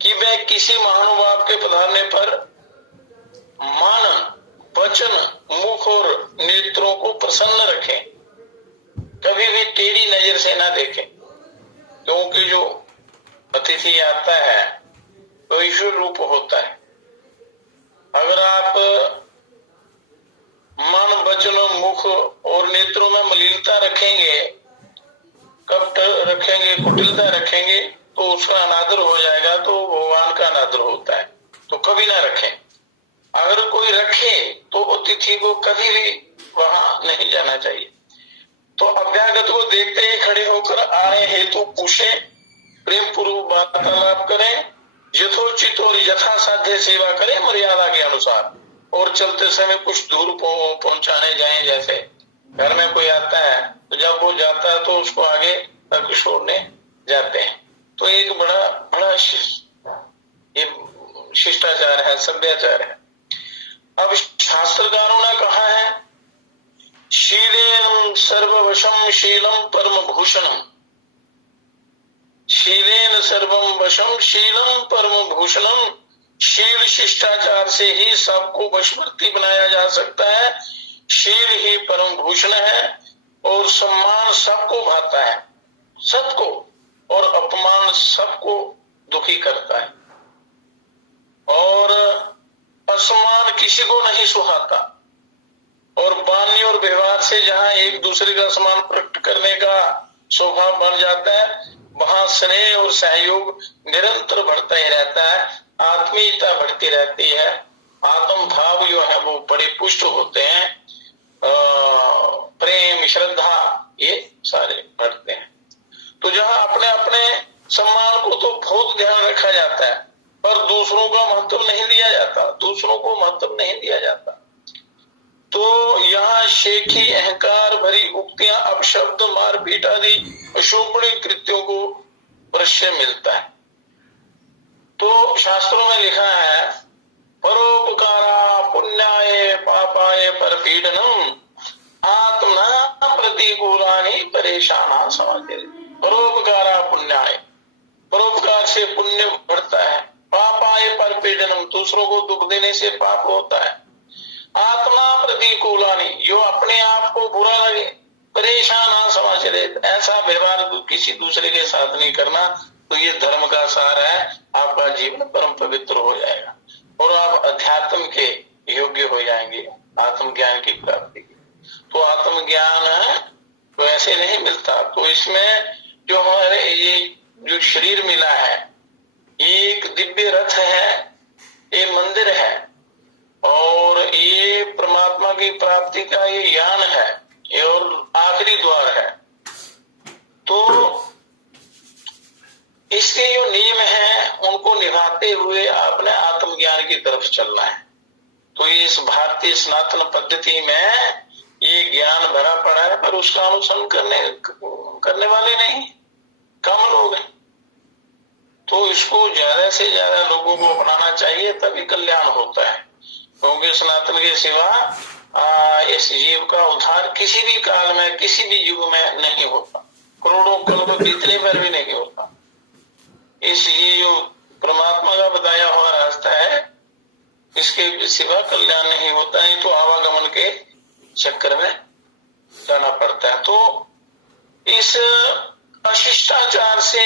कि वे किसी महानुभाव के पधारने पर मानन, वचन, मुख और नेत्रों को प्रसन्न रखें, कभी भी टेढ़ी नजर से ना देखें। क्योंकि जो अतिथि आता है तो ईश्वर रूप होता है। अगर आप मन, वचन, मुख और नेत्रों में मलिनता रखेंगे, कपट रखेंगे, कुटिलता रखेंगे, तो उसका अनादर हो जाएगा, तो भगवान का अनादर होता है। तो कभी ना रखें। अगर कोई रखे तो अतिथि को कभी भी वहां नहीं जाना चाहिए। तो अभ्यागत को देखते ही खड़े होकर आने हेतु पूछे, प्रेम पूर्वक वार्तालाप करें, यथोचित और यथासाध्य सेवा करें मर्यादा के अनुसार। और चलते समय कुछ दूर पहुंचाने जाएं। जैसे घर में कोई आता है तो जब वो जाता है तो उसको आगे तक छोड़ने जाते हैं। तो एक बड़ा ये शिष्टाचार है, सभ्याचार है। अब शास्त्रकारों ने कहा है, शीलेन सर्ववशम शीलम परम भूषणम। शीलेन सर्वम वशम शीलम परम भूषणम। शील शिष्टाचार से ही सबको वशवर्ती बनाया जा सकता है। शील ही परम भूषण है और सम्मान सबको भाता है, सबको, और अपमान सबको दुखी करता है। और असम्मान किसी को नहीं सुहाता। और वाणी और व्यवहार से जहां एक दूसरे का सम्मान प्रकट करने का स्वभाव बन जाता है, वहां स्नेह और सहयोग निरंतर बढ़ता ही रहता है। आत्मीयता बढ़ती रहती है। आत्म भाव जो है वो बड़े पुष्ट होते हैं। प्रेम, श्रद्धा, ये सारे बढ़ते हैं। तो जहां अपने अपने सम्मान को तो बहुत ध्यान रखा जाता है, पर दूसरों का महत्व नहीं दिया जाता, दूसरों को महत्व नहीं दिया जाता। तो यहाँ शेखी, अहंकार भरी उक्तियां, अपशब्द, मारपीट आदि अशोभनीय कृत्यों को दृश्य मिलता है। तो शास्त्रों में लिखा है, परोपकारा पुण्याय पापाय परपीडनम आत्मना प्रतिकूलानि परेशाना समाधि। परोपकारा पुण्याय, परोपकार से पुण्य बढ़ता है। पापाय परपीडनम, दूसरों को दुख देने से पाप होता है। आत्मा प्रतिकूलानि, जो अपने आप को बुरा लगे, परेशान समझ ले, ऐसा व्यवहार किसी दूसरे के साथ नहीं करना। तो ये धर्म का सार है। आपका जीवन परम पवित्र हो जाएगा और आप अध्यात्म के योग्य हो जाएंगे, आत्मज्ञान की प्राप्ति की। तो आत्मज्ञान तो ऐसे नहीं मिलता। तो इसमें जो हमारे ये जो शरीर मिला है, ये एक दिव्य रथ है, ये मंदिर है, और ये परमात्मा की प्राप्ति का ये यान है, ये और आखिरी द्वार है। तो इसके जो नियम हैं उनको निभाते हुए आपने आत्मज्ञान की तरफ चलना है। तो इस भारतीय सनातन पद्धति में ये ज्ञान भरा पड़ा है, पर उसका अनुसरण करने वाले नहीं, कम लोग हैं। तो इसको ज्यादा से ज्यादा लोगों को अपनाना चाहिए, तभी कल्याण होता है। क्योंकि सनातन के सिवा इस जीव का उद्धार किसी भी काल में, किसी भी युग में नहीं होता, करोड़ों कल्प बीतने पर भी नहीं होता। इसलिए जो परमात्मा का बताया हुआ रास्ता है, इसके सिवा कल्याण नहीं होता है। तो आवागमन के चक्कर में जाना पड़ता है। तो इस अशिष्टाचार से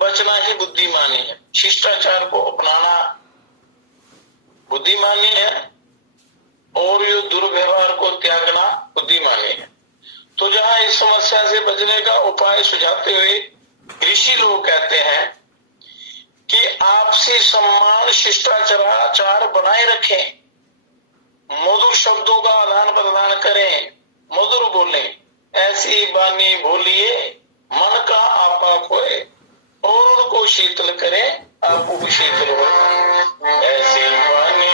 बचना ही बुद्धिमानी है, शिष्टाचार को अपनाना बुद्धिमानी है, और जो दुर्व्यवहार को त्यागना बुद्धिमानी है। तो जहां इस समस्या से बचने का उपाय सुझाते हुए ऋषि लोग कहते हैं कि आपसी सम्मान शिष्टाचार बनाए रखें, मधुर शब्दों का आदान प्रदान करें, मधुर बोलें, ऐसी वाणी बोलिए मन का आपा खोए, और उनको शीतल करें आप भी शीतल हो। ऐसी वाणी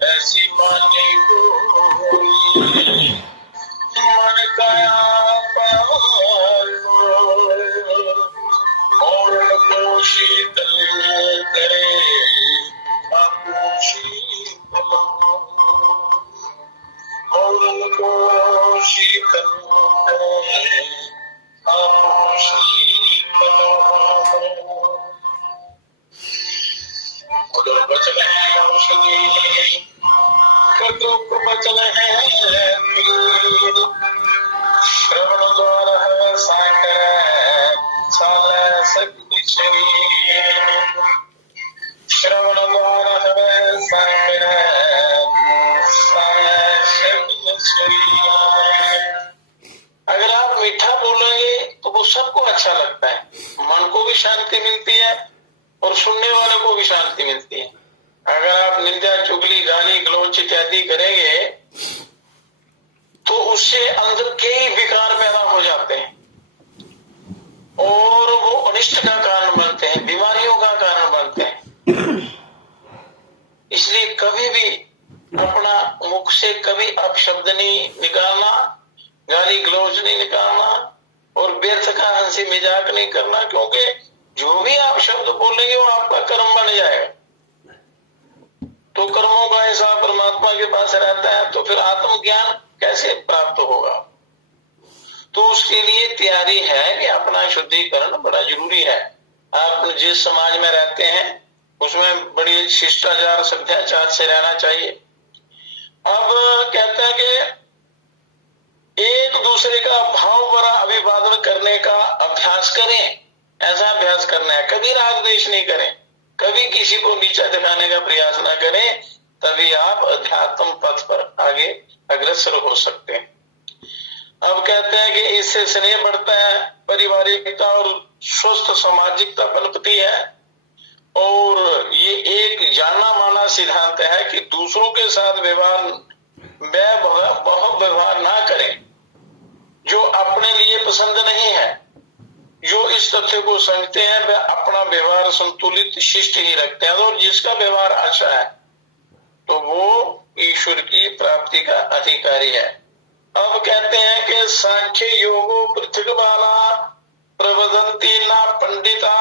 ऐसी वाणी बोलिए मन का आपा और उनको शीतल करे आपको शीतल, और उनको शीतल करे आपको शीतल। उधर बचल है औषधि, कदुक बचल है श्रवण द्वार है साकर साल शक्ति शरीर, श्रवण द्वार है साकर साल शक्ति शरीर। अगर आप मीठा बोलेंगे तो वो सबको अच्छा लगता है, मन को भी शांति मिलती है और सुनने वालों को भी शांति मिलती है। अगर आप निंदा चुगली गाली गलौच इत्यादि करेंगे तो उससे अंदर के विकार पैदा हो जाते हैं और वो अनिष्ट का कारण बनते हैं, बीमारियों का कारण बनते हैं। इसलिए कभी भी अपना मुख से कभी अपशब्द नहीं निकालना, गाली गलौच नहीं निकालना और व्यर्थ का हंसी मजाक नहीं करना, क्योंकि जो भी आप शब्द बोलेंगे वो आपका कर्म बन जाएगा। तो कर्मों का ऐसा परमात्मा के पास रहता है, तो फिर आत्मज्ञान कैसे प्राप्त होगा? तो उसके लिए तैयारी है कि अपना शुद्धिकरण बड़ा जरूरी है। आप जिस समाज में रहते हैं उसमें बड़ी शिष्टाचार सभ्याचार से रहना चाहिए। अब कहते हैं कि एक दूसरे का भाव भरा अभिवादन करने का अभ्यास करें, ऐसा अभ्यास करना है। कभी राग द्वेष नहीं करें, कभी किसी को नीचा दिखाने का प्रयास ना करें, तभी आप अध्यात्म पथ पर आगे अग्रसर हो सकते हैं। अब कहते हैं कि इससे स्नेह बढ़ता है, पारिवारिकता और स्वस्थ सामाजिकता पनपती है, और ये एक जाना माना सिद्धांत है कि दूसरों के साथ बहुत व्यवहार ना करें जो अपने लिए पसंद नहीं है। जो इस तथ्य को समझते हैं वह अपना व्यवहार संतुलित शिष्ट ही रखते हैं, और जिसका व्यवहार अच्छा है तो वो ईश्वर की प्राप्ति का अधिकारी है। अब कहते हैं कि सांख्य योगो पृथक बाला प्रवदंती ना पंडिता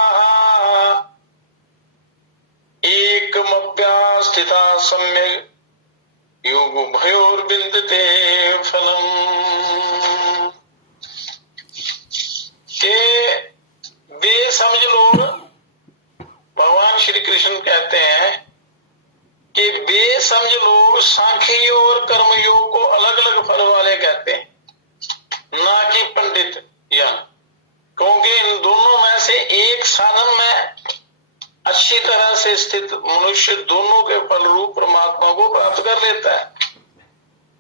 एकमप्यास्थिता सम्यक योग भयोर बिंदते फलम। के वे समझ लोग, भगवान श्री कृष्ण कहते हैं कि वे समझ लोग सांख्य योग और कर्म योग को अलग अलग फल वाले कहते हैं, ना कि पंडित या, क्योंकि इन दोनों में से एक साधन में अच्छी तरह से स्थित मनुष्य दोनों के फल रूप परमात्मा को प्राप्त कर लेता है।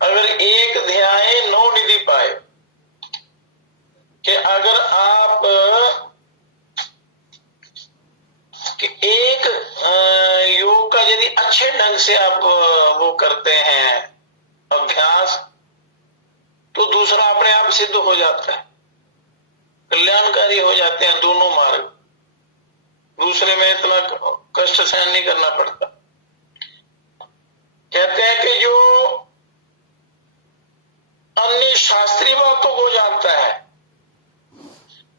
अगर एक ध्याय 9 निधि पाए, कि अगर आप कि एक योग का यदि अच्छे ढंग से आप वो करते हैं अभ्यास, तो दूसरा अपने आप सिद्ध हो जाता है, कल्याणकारी हो जाते हैं दोनों मार्ग। दूसरे में इतना कष्ट सहन नहीं करना पड़ता। कहते हैं कि जो अन्य शास्त्रीय बातों को जानता है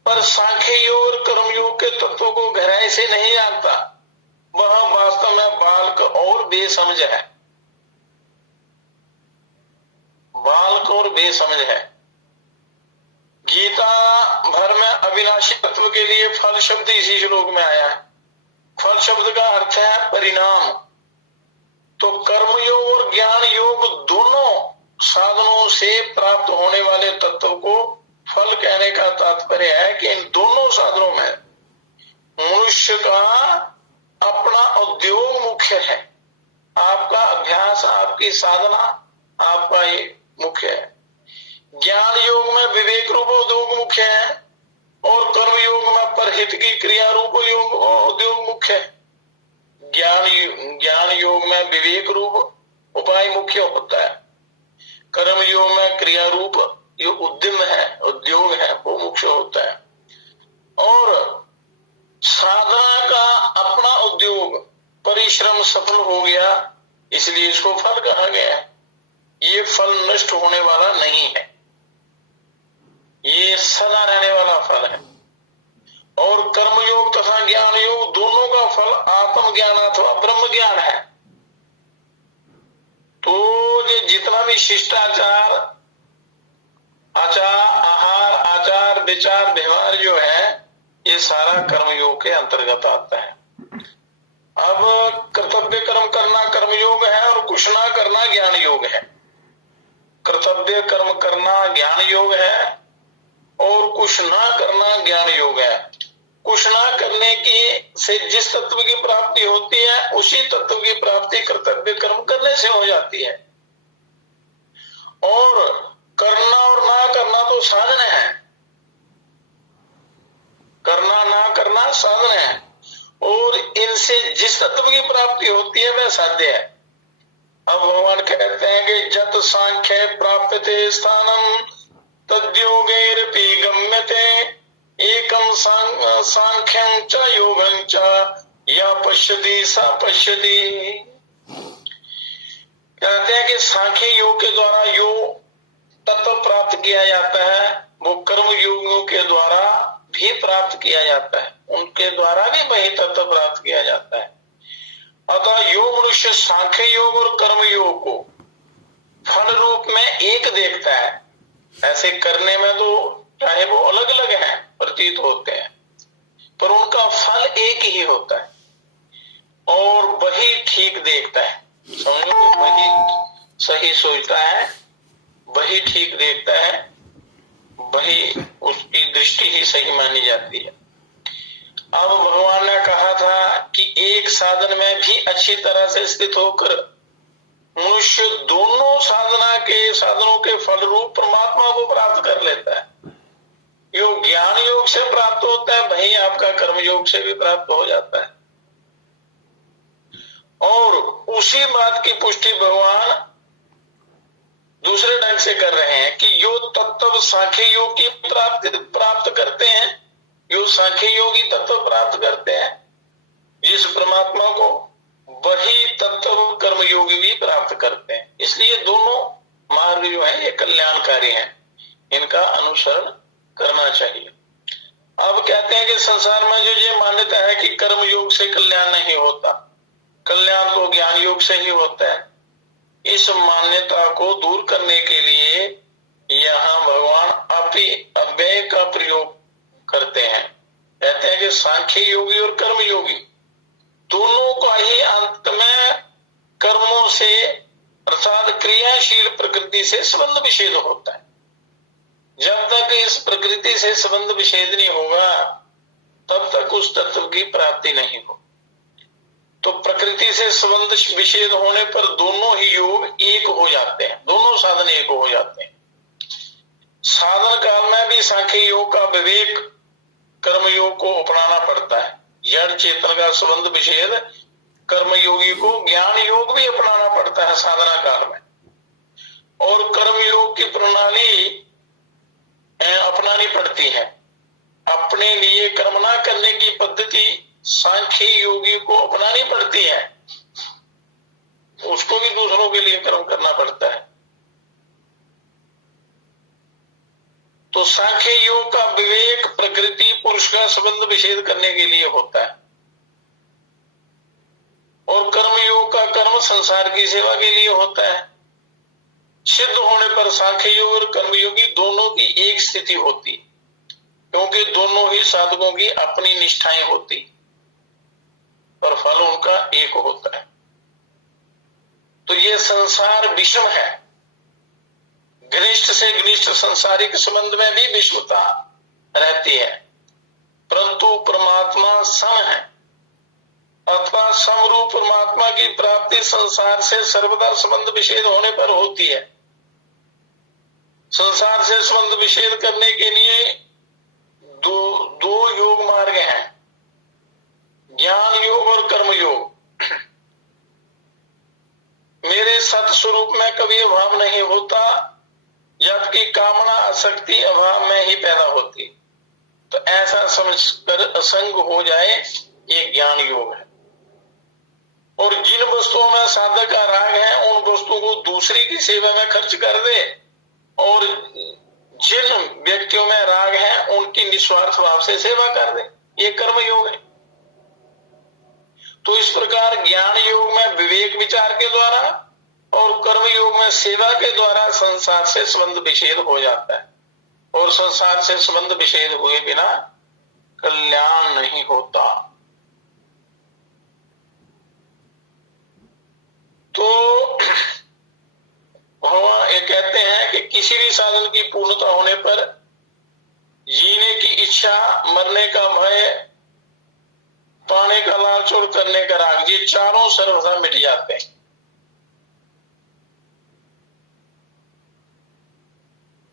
पर सांख्य योग और कर्म योग के तत्वों को गहराई से नहीं जानता, वह वास्तव में बालक और बेसमझ है। बालक और बेसमझ है। गीता भर में अविनाशी तत्व के लिए फल शब्द इसी श्लोक में आया है। फल शब्द का अर्थ है परिणाम। तो कर्म योग और ज्ञान योग दोनों साधनों से प्राप्त होने वाले तत्व को फल कहने का तात्पर्य है कि इन दोनों साधनों में मनुष्य का अपना उद्योग मुख्य है। आपका अभ्यास, आपकी साधना, आपका ये मुख्य है। ज्ञान योग में विवेक रूप उद्योग मुख्य है और कर्म योग में परहित की क्रिया रूप उद्योग मुख्य है। ज्ञान योग में विवेक रूप उपाय मुख्य होता है, कर्म योग में क्रिया रूप जो उद्यम है, उद्योग है, वो मुख्य होता है। और साधना का अपना उद्योग परिश्रम सफल हो गया, इसलिए इसको फल कहा गया है। ये फल नष्ट होने वाला नहीं है, ये सदा रहने वाला फल है। और कर्म योग तथा ज्ञान योग दोनों का फल आत्म ज्ञान अथवा ब्रह्म ज्ञान है। तो ये जितना भी शिष्टाचार, आहार, आचार, विचार, व्यवहार जो है, ये सारा कर्म योग के अंतर्गत आता है। अब कर्तव्य कर्म करना कर्म योग है और कुछ ना करना ज्ञान योग है। कर्तव्य कर्म करना ज्ञान योग है और कुछ ना करना ज्ञान योग है। कुछ ना करने की से जिस तत्व की प्राप्ति होती है, उसी तत्व की प्राप्ति कर्तव्य कर्म करने से हो जाती है। और करना और ना करना तो साधन है, करना ना करना साधन है, और इनसे जिस तत्व की प्राप्ति होती है वह साध्य है। अब भगवान कहते हैं कि जत सांख्य प्राप्यते स्थानम तद्योगैरपि गम्यते एकम सांख्यं च योगं च या पश्यति स पश्यति। कहते हैं कि सांख्य योग के द्वारा जो तत्व प्राप्त किया जाता है वो कर्म योगों के द्वारा भी प्राप्त किया जाता है, उनके द्वारा भी वही तत्व प्राप्त किया जाता है। अतः जो मनुष्य सांख्य योग और कर्म योग को फल रूप में एक देखता है, ऐसे करने में तो चाहे वो अलग अलग हैं, प्रतीत होते हैं, पर उनका फल एक ही होता है और वही ठीक देखता है। समझो, वही सही सोचता है, वही ठीक देखता है, वही उसकी दृष्टि ही सही मानी जाती है। अब भगवान ने कहा था कि एक साधन में भी अच्छी तरह से स्थित होकर मनुष्य दोनों साधनों के फल रूप परमात्मा को प्राप्त कर लेता है। जो ज्ञान योग से प्राप्त होता है वही आपका कर्म योग से भी प्राप्त हो जाता है। और उसी बात की पुष्टि भगवान दूसरे ढंग से कर रहे हैं कि जो तत्व सांख्य योग की प्राप्त करते हैं, जो सांख्य योगी तत्व प्राप्त करते हैं जिस परमात्मा को, वही तत्व कर्म योगी भी प्राप्त करते हैं। इसलिए दोनों मार्ग जो है ये कल्याणकारी हैं, इनका अनुसरण करना चाहिए। अब कहते हैं कि संसार में जो ये मान्यता है कि कर्म योग से कल्याण नहीं होता, कल्याण तो ज्ञान योग से ही होता है, इस मान्यता को दूर करने के लिए यहाँ भगवान अव्यय का प्रयोग करते हैं। कहते हैं कि सांख्य योगी और कर्म योगी दोनों का ही अंत में कर्मों से अर्थात क्रियाशील प्रकृति से संबंध विच्छेद होता है। जब तक इस प्रकृति से संबंध विच्छेद नहीं होगा तब तक उस तत्व की प्राप्ति नहीं हो। तो प्रकृति से संबंध विच्छेद होने पर दोनों ही योग एक हो जाते हैं, दोनों साधन एक हो जाते हैं। साधन काल में भी सांख्य योग का विवेक कर्म योग को अपनाना पड़ता है। जड़ चेतन का संबंध विच्छेद कर्म योगी को ज्ञान योग भी अपनाना पड़ता है साधना काल में, और कर्म योग की प्रणाली अपनानी पड़ती है। अपने लिए कर्म ना करने की पद्धति सांख्य योगी को अपनानी पड़ती है, उसको भी दूसरों के लिए कर्म करना पड़ता है। तो सांख्य योग का विवेक प्रकृति पुरुष का संबंध विच्छेद करने के लिए होता है, और कर्म योग का कर्म संसार की सेवा के लिए होता है। सिद्ध होने पर सांख्य योग और कर्मयोगी दोनों की एक स्थिति होती, क्योंकि दोनों ही साधकों की अपनी निष्ठाएं होती, पर फल उनका एक होता है। तो ये संसार विषम है, घनिष्ठ से घनिष्ठ संसारिक संबंध में भी विषमता रहती है, परंतु परमात्मा सम है, अथवा समरूप परमात्मा की प्राप्ति संसार से सर्वदा संबंध विच्छेद होने पर होती है। संसार से संबंध विच्छेद करने के लिए दो योग मार्ग हैं, ज्ञान योग और कर्म योग। मेरे सत स्वरूप में कभी अभाव नहीं होता, जबकि कामना आसक्ति अभाव में ही पैदा होती, तो ऐसा समझकर असंग हो जाए, ये ज्ञान योग है। और जिन वस्तुओं में साधक का राग है, उन वस्तुओं को दूसरी की सेवा में खर्च कर दे, और जिन व्यक्तियों में राग है उनकी निस्वार्थ भाव से सेवा कर दे, ये कर्म योग है। तो इस प्रकार ज्ञान योग में विवेक विचार के द्वारा और कर्म योग में सेवा के द्वारा संसार से संबंध विच्छेद हो जाता है, और संसार से संबंध विच्छेद हुए बिना कल्याण नहीं होता। तो भगवान ये कहते हैं कि किसी भी साधन की पूर्णता होने पर जीने की इच्छा, मरने का भय, पाने का लालच और करने का राग, ये चारों सर्वथा मिट जाते हैं।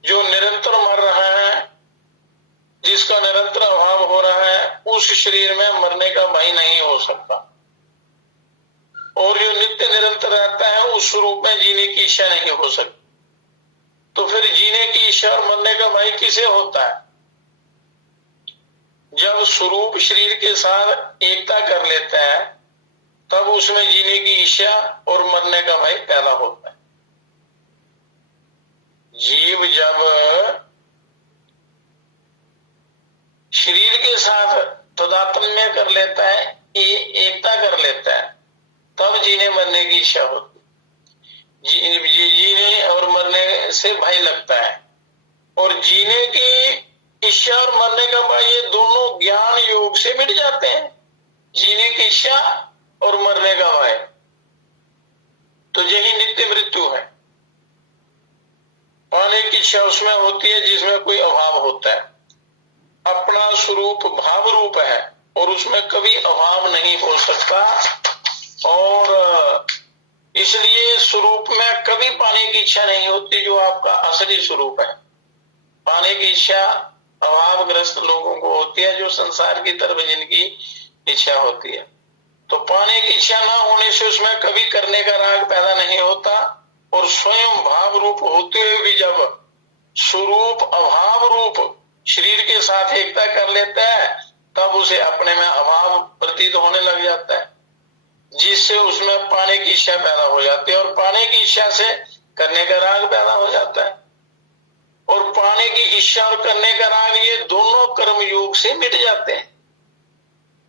जो निरंतर मर रहा है, जिसका निरंतर अभाव हो रहा है, उस शरीर में मरने का भय नहीं हो सकता, और जो नित्य निरंतर रहता है उस स्वरूप में जीने की इच्छा नहीं हो सकती। तो फिर जीने की इच्छा और मरने का भय किसे होता है? जब स्वरूप शरीर के साथ एकता कर लेता है, तब उसमें जीने की इच्छा और मरने का भय पैदा होता है। जीव जब शरीर के साथ तादात्म्य कर लेता है, एकता कर लेता है, तब जीने मरने की इच्छा होती। जीने और मरने से भय लगता है, और जीने की इच्छा और मरने का भय, ये दोनों ज्ञान योग से मिट जाते हैं। जीने की इच्छा और मरने का भय, तो यही नित्य मृत्यु है। पाने की इच्छा उसमें होती है जिसमें कोई अभाव होता है। अपना स्वरूप भाव रूप है, और उसमें कभी अभाव नहीं हो सकता, और इसलिए स्वरूप में कभी पाने की इच्छा नहीं होती, जो आपका असली स्वरूप है। पाने की इच्छा अभावग्रस्त लोगों को होती है, जो संसार की तरफ जिनकी इच्छा होती है। तो पाने की इच्छा ना होने से उसमें कभी करने का राग पैदा नहीं होता, और स्वयं भाव रूप होते हुए भी जब स्वरूप अभाव रूप शरीर के साथ एकता कर लेता है, तब उसे अपने में अभाव प्रतीत होने लग जाता है, जिससे उसमें पाने की इच्छा पैदा हो जाती है, और पाने की इच्छा से करने का राग पैदा हो जाता है। और पाने की इच्छा और करने का राग, ये दोनों कर्म योग से मिट जाते हैं।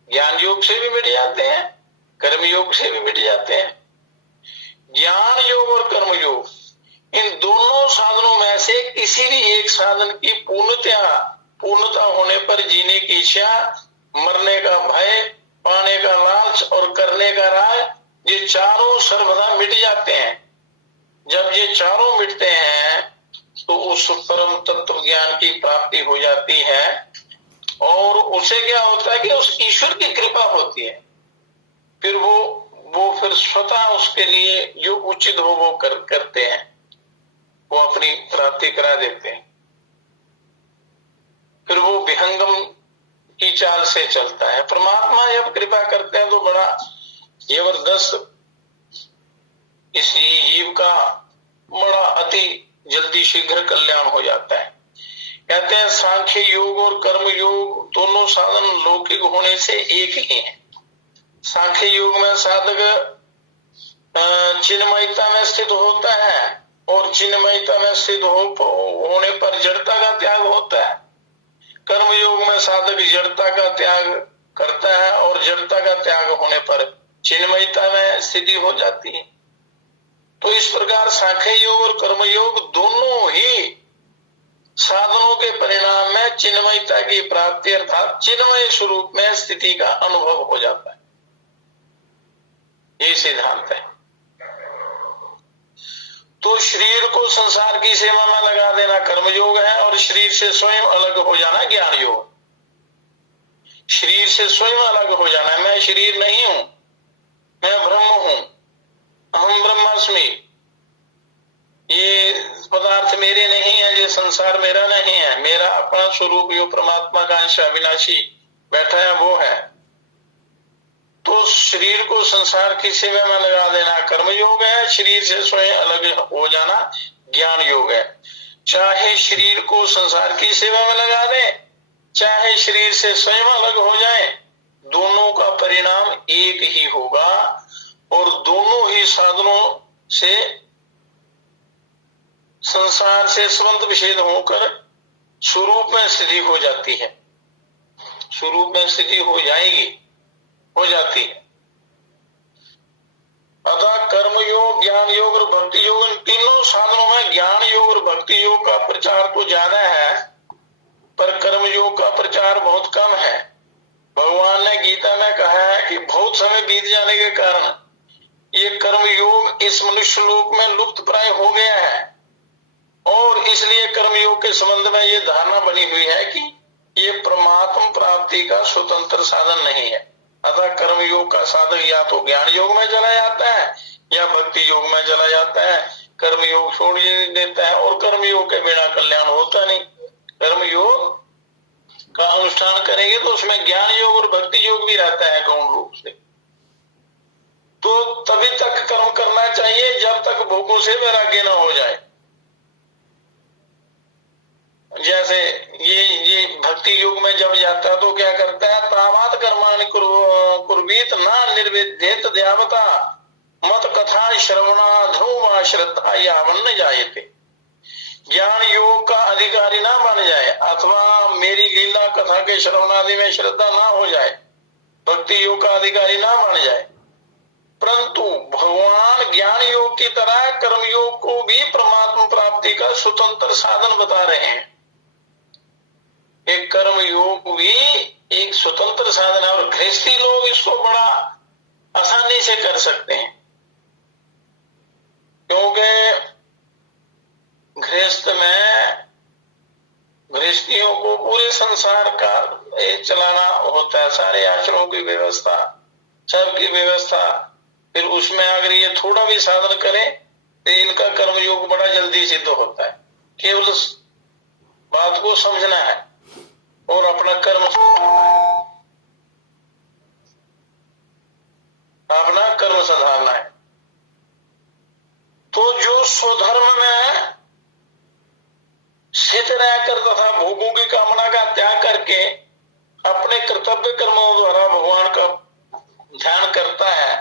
ज्ञान योग से भी मिट जाते हैं, कर्म योग से भी मिट जाते हैं। ज्ञान योग और कर्म योग, इन दोनों साधनों में से किसी भी एक साधन की पूर्णता होने पर जीने की इच्छा, मरने का भय, पाने का लालच और करने का राग, ये चारों सर्वदा मिट जाते हैं। जब ये चारों मिटते हैं, तो उस परम तत्व ज्ञान की प्राप्ति हो जाती है, और उसे क्या होता है कि उस ईश्वर की कृपा होती है। फिर वो फिर स्वतः उसके लिए जो उचित हो वो करते हैं, वो अपनी प्राप्ति करा देते हैं। फिर वो विहंगम की चाल से चलता है। परमात्मा जब कृपा करते हैं तो बड़ा जबरदस्त इस जीव का बड़ा अति जल्दी शीघ्र कल्याण हो जाता है। कहते हैं सांख्य योग और कर्म योग दोनों साधन लौकिक होने से एक ही हैं। सांख्य योग में साधक चिन्मयता में स्थित होता है और चिन्मयता में स्थित होने पर जड़ता का त्याग होता है। कर्म योग में साधक जड़ता का त्याग करता है और जड़ता का त्याग होने पर चिन्मयता में स्थिति हो जाती है। तो इस प्रकार सांख्य योग और कर्म योग दोनों ही साधनों के परिणाम में चिन्मयता की प्राप्ति अर्थात चिन्मय स्वरूप में स्थिति का अनुभव हो जाता है। ये सिद्धांत है। तो शरीर को संसार की सेवा में लगा देना कर्मयोग है और शरीर से स्वयं अलग हो जाना ज्ञान योग। शरीर से स्वयं अलग हो जाना, मैं शरीर नहीं हूं, मैं ब्रह्म हूं, अहम ब्रह्मास्मि, ये पदार्थ मेरे नहीं है, ये संसार मेरा नहीं है, मेरा अपना स्वरूप जो परमात्मा का अंश अविनाशी बैठा है वो है। तो शरीर को संसार की सेवा में लगा देना कर्मयोग है, शरीर से स्वयं अलग हो जाना ज्ञान योग है। चाहे शरीर को संसार की सेवा में लगा दे, चाहे शरीर से स्वयं अलग हो जाए, दोनों का परिणाम एक ही होगा और दोनों ही साधनों से संसार से संबंध विच्छेद होकर स्वरूप में स्थिति हो जाती है, स्वरूप में स्थिति हो जाएगी, हो जाती है। अतः कर्म योग, ज्ञान योग और भक्ति योग, इन तीनों साधनों में ज्ञान योग और भक्ति योग का प्रचार तो ज्यादा है पर कर्म योग का प्रचार बहुत कम है। भगवान ने गीता में कहा है कि बहुत समय बीत जाने के कारण ये कर्म योग इस मनुष्य लोक में लुप्त प्राय हो गया है और इसलिए कर्मयोग के संबंध में ये धारणा बनी हुई है कि ये परमात्म प्राप्ति का स्वतंत्र साधन नहीं है। अतः कर्मयोग का साधक या तो ज्ञान योग में चला जाता है या भक्ति योग में चला जाता है, कर्मयोग छोड़ देता है और कर्मयोग के बिना कल्याण होता नहीं। कर्मयोग का अनुष्ठान करेंगे तो उसमें ज्ञान योग और भक्ति योग भी रहता है गौण रूप से। तो तभी तक कर्म करना चाहिए जब तक भोगों से वैराग्य न हो जाए। जैसे ये भक्ति युग में जब जाता है तो क्या करता है, तावात कर्माणि कुर्वीत ना निर्विद्येत देवता मत कथा श्रवणाधो श्रद्धा यावन जायते। ज्ञान योग का अधिकारी ना बन जाए अथवा मेरी लीला कथा के श्रवणादि में श्रद्धा ना हो जाए, भक्ति योग का अधिकारी ना बन जाए, परंतु भगवान ज्ञान योग की तरह कर्म योग को भी परमात्मा प्राप्ति का स्वतंत्र साधन बता रहे हैं। एक कर्म योग भी एक स्वतंत्र साधन है और गृहस्थी लोग इसको बड़ा आसानी से कर सकते हैं, क्योंकि गृहस्थ में गृहस्थियों को पूरे संसार का चलाना होता है, सारे आश्रमों की व्यवस्था, सबकी व्यवस्था। फिर उसमें अगर ये थोड़ा भी साधन करें तो इनका कर्मयोग बड़ा जल्दी सिद्ध होता है। केवल बात को समझना है और अपना कर्म सुधारना है। तो जो स्वधर्म में स्थित रहकर तथा भोगों की कामना का त्याग करके अपने कर्तव्य कर्मों द्वारा भगवान का ध्यान करता है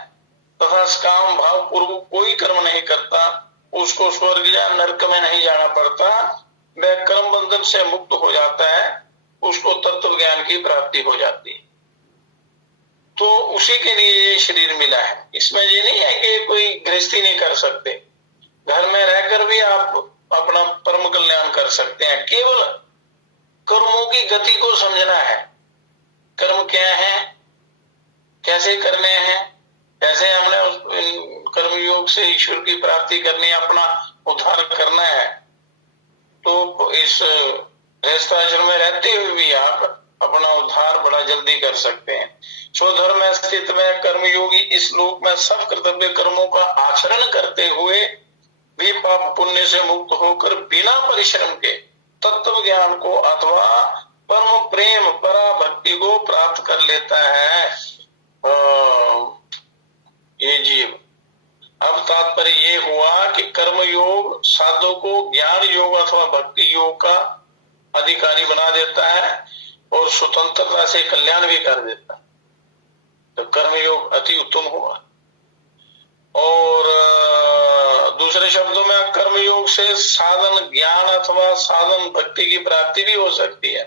तथा काम भाव पूर्वक कोई कर्म नहीं करता, उसको स्वर्ग या नरक में नहीं जाना पड़ता, वह कर्म बंधन से मुक्त हो जाता है, उसको तत्व ज्ञान की प्राप्ति हो जाती है। तो उसी के लिए ये शरीर मिला है। इसमें ये नहीं है कि कोई गृहस्थी नहीं कर सकते, घर में रहकर भी आप अपना परम कल्याण कर सकते हैं। केवल कर्मों की गति को समझना है, कर्म क्या है, कैसे करने हैं, कैसे हमने कर्मयोग से ईश्वर की प्राप्ति करनी, अपना उद्धार करना है। तो इस गृहस्थाश्रम में रहते हुए भी आप अपना उद्धार बड़ा जल्दी कर सकते हैं। स्वधर्म में स्थित में कर्मयोगी इस लोक में सब कर्तव्य कर्मों का आचरण करते हुए भी पाप पुण्य से मुक्त होकर बिना परिश्रम के तत्व ज्ञान को अथवा परम प्रेम परा भक्ति को प्राप्त कर लेता है ये जीव। अब तात्पर्य ये हुआ कि कर्म योग साधु को ज्ञान योग अथवा भक्ति योग का अधिकारी बना देता है और स्वतंत्रता से कल्याण भी कर देता है। तो कर्मयोग अति उत्तम हुआ। और दूसरे शब्दों में कर्मयोग से साधन ज्ञान अथवा साधन भक्ति की प्राप्ति भी हो सकती है,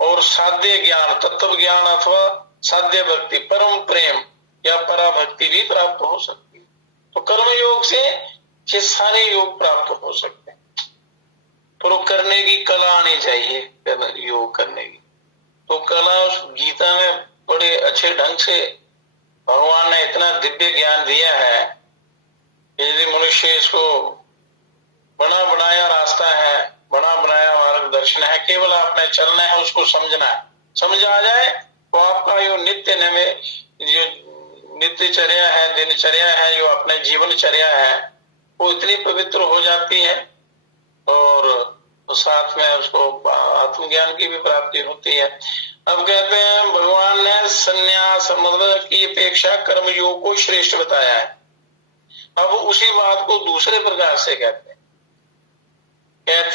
और साध्य ज्ञान तत्व ज्ञान अथवा साध्य भक्ति परम प्रेम या पराभक्ति भी प्राप्त हो सकती है। तो कर्मयोग से ये सारे योग प्राप्त हो सकते हैं। तो करने की कला आनी चाहिए, योग करने की। तो कला उस गीता में बड़े अच्छे ढंग से भगवान ने इतना दिव्य ज्ञान दिया है। यदि मनुष्य इसको बना बनाया रास्ता है, बना बनाया मार्गदर्शन है, केवल आपने चलना है, उसको समझना है, समझ आ जाए तो आपका जो नित्यचर्या है, दिनचर्या है, जो अपने जीवनचर्या है, वो इतनी पवित्र हो जाती है और साथ में उसको आत्मज्ञान की भी प्राप्ति होती है। अब कहते हैं भगवान ने संन्यास मतलब की अपेक्षा कर्मयोग को श्रेष्ठ बताया है। अब उसी बात को दूसरे प्रकार से कहते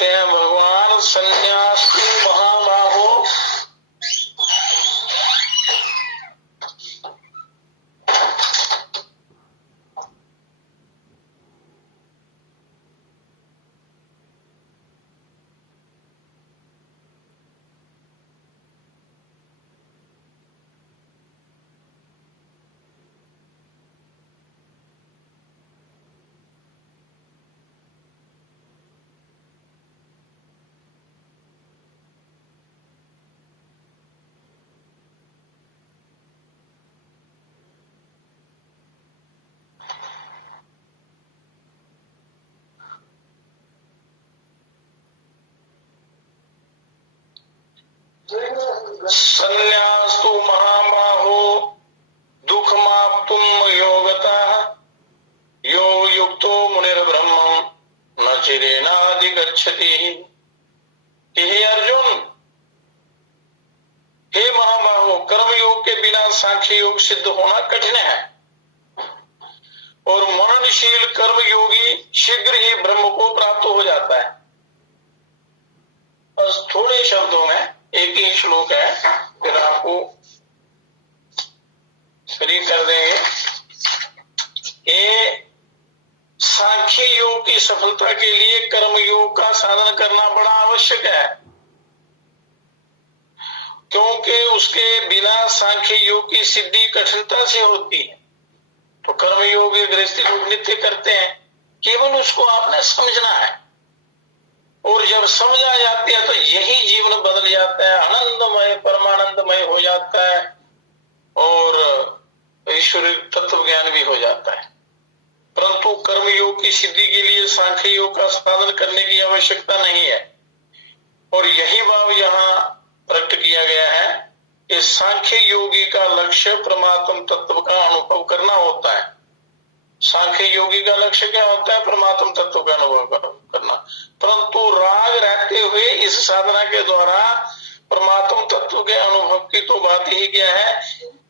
हैं भगवान संन्यास महाबाहो संन्यास्तु महाबाहो दुःखमाप्तुं योगतः योग युक्तो मुनिर्ब्रह्मं न चिरेणाधिगच्छति। हे अर्जुन, हे महाबाहो, कर्मयोग के बिना सांख्य योग सिद्ध होना कठिन है और मननशील कर्मयोगी शीघ्र ही ब्रह्म को प्राप्त हो जाता है। बस थोड़े शब्दों में एक ही श्लोक है, फिर आपको फ्री कर देंगे। ये सांख्य योग की सफलता के लिए कर्म योग का साधन करना बड़ा आवश्यक है, क्योंकि उसके बिना सांख्य योग की सिद्धि कठिनता से होती है। तो कर्म योग गृहस्थी लोग नित्य करते हैं, केवल उसको आपने समझना है, और जब समझ आ जाती है तो यही जीवन बदल जाता है, आनंदमय परमानंदमय हो जाता है और ईश्वरीय तत्व ज्ञान भी हो जाता है। परंतु कर्म योग की सिद्धि के लिए सांख्य योग का साधन करने की आवश्यकता नहीं है, और यही भाव यहाँ प्रकट किया गया है कि सांख्य योगी का लक्ष्य परमात्म तत्व का अनुभव करना होता है। सांख्य योगी का लक्ष्य क्या होता है? परमात्म तत्व का अनुभव करना। परंतु राग रहते हुए इस साधना के द्वारा परमात्म तत्व के अनुभव की तो बात ही क्या है,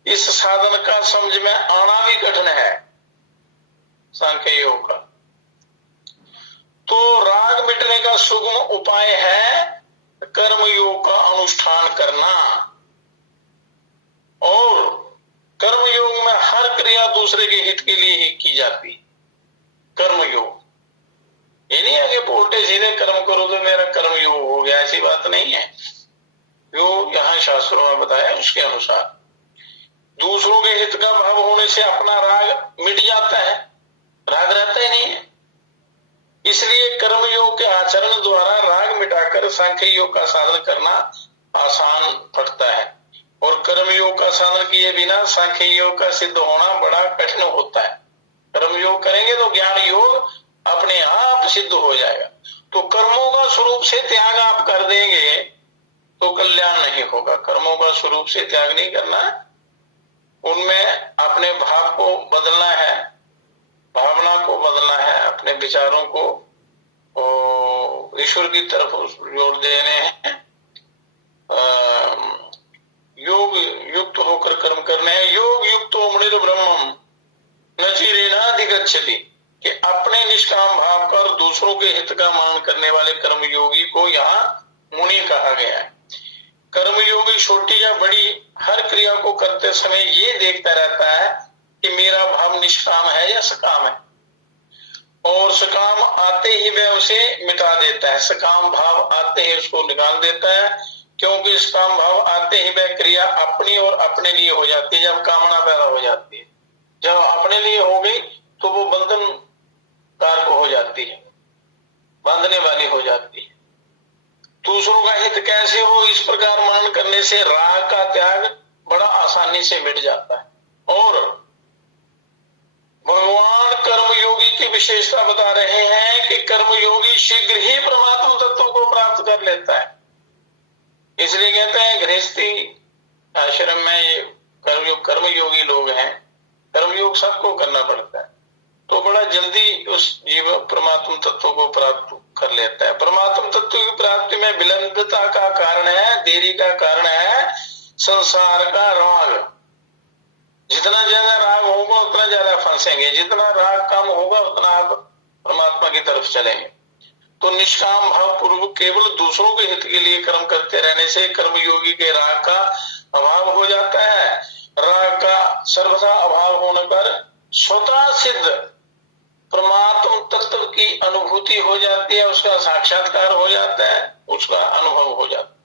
इस साधन का समझ में आना भी कठिन है सांख्य योग का। तो राग मिटने का सुगम उपाय है कर्म योग का अनुष्ठान करना, और कर्म योग में हर क्रिया दूसरे के हित के लिए ही की जाती। कर्म योग ये नहीं है कि उल्टे सीधे कर्म करो तो मेरा कर्म योग हो गया, ऐसी बात नहीं है। योग यहाँ शास्त्रों में बताया उसके अनुसार दूसरों के हित का भाव होने से अपना राग मिट जाता है, राग रहता ही नहीं है। इसलिए कर्म योग के आचरण द्वारा राग मिटाकर सांख्य योग का साधन करना आसान पड़ता है, और कर्म योग का साधन किए बिना सांख्य योग का सिद्ध होना बड़ा कठिन होता है। कर्म योग करेंगे तो ज्ञान योग अपने आप सिद्ध हो जाएगा। तो कर्मों का स्वरूप से त्याग आप कर देंगे तो कल्याण नहीं होगा। कर्मों का स्वरूप से त्याग नहीं करना, उनमें अपने भाव को बदलना है, भावना को बदलना है, अपने विचारों को ईश्वर की तरफ जोड़ देने हैं, योग युक्त होकर कर्म करने हैं। योग युक्त मुनिर ब्रह्मम न चिरेणाधिगच्छति, कि अपने निष्काम भाव पर दूसरों के हित का मान करने वाले कर्म योगी को यहाँ मुनि कहा गया है। कर्मयोगी छोटी या बड़ी हर क्रिया को करते समय ये देखता रहता है कि मेरा भाव निष्काम है या सकाम है, और सकाम आते ही वह उसे मिटा देता है, सकाम भाव आते ही उसको निकाल देता है, क्योंकि सकाम भाव आते ही वह क्रिया अपनी और अपने लिए हो जाती है। जब कामना पैदा हो जाती है, जब अपने लिए हो गई तो वो बंधन कारक हो जाती है, बांधने वाली हो जाती है। दूसरों का हित कैसे हो, इस प्रकार मनन करने से राग का त्याग बड़ा आसानी से मिट जाता है। और भगवान कर्मयोगी की विशेषता बता रहे हैं कि कर्मयोगी शीघ्र ही परमात्मा तत्व को प्राप्त कर लेता है। इसलिए कहते हैं गृहस्थी आश्रम में कर्मयोगी लोग हैं, कर्मयोग सबको करना पड़ता है, तो बड़ा जल्दी उस जीव परमात्मा तत्व को प्राप्त कर लेता है। परमात्मा तत्व की प्राप्ति में विलंबता का कारण है, देरी का कारण है संसार का राग। जितना ज्यादा राग होगा उतना ज्यादा फंसेंगे, जितना राग कम होगा उतना आप परमात्मा की तरफ चलेंगे। तो निष्काम भाव पूर्वक केवल दूसरों के हित के लिए कर्म करते रहने से कर्मयोगी के राग का अभाव हो जाता है। राग का सर्वथा अभाव होने पर स्वतः सिद्ध परमात्म तत्व की अनुभूति हो जाती है, उसका साक्षात्कार हो जाता है, उसका अनुभव हो जाता है।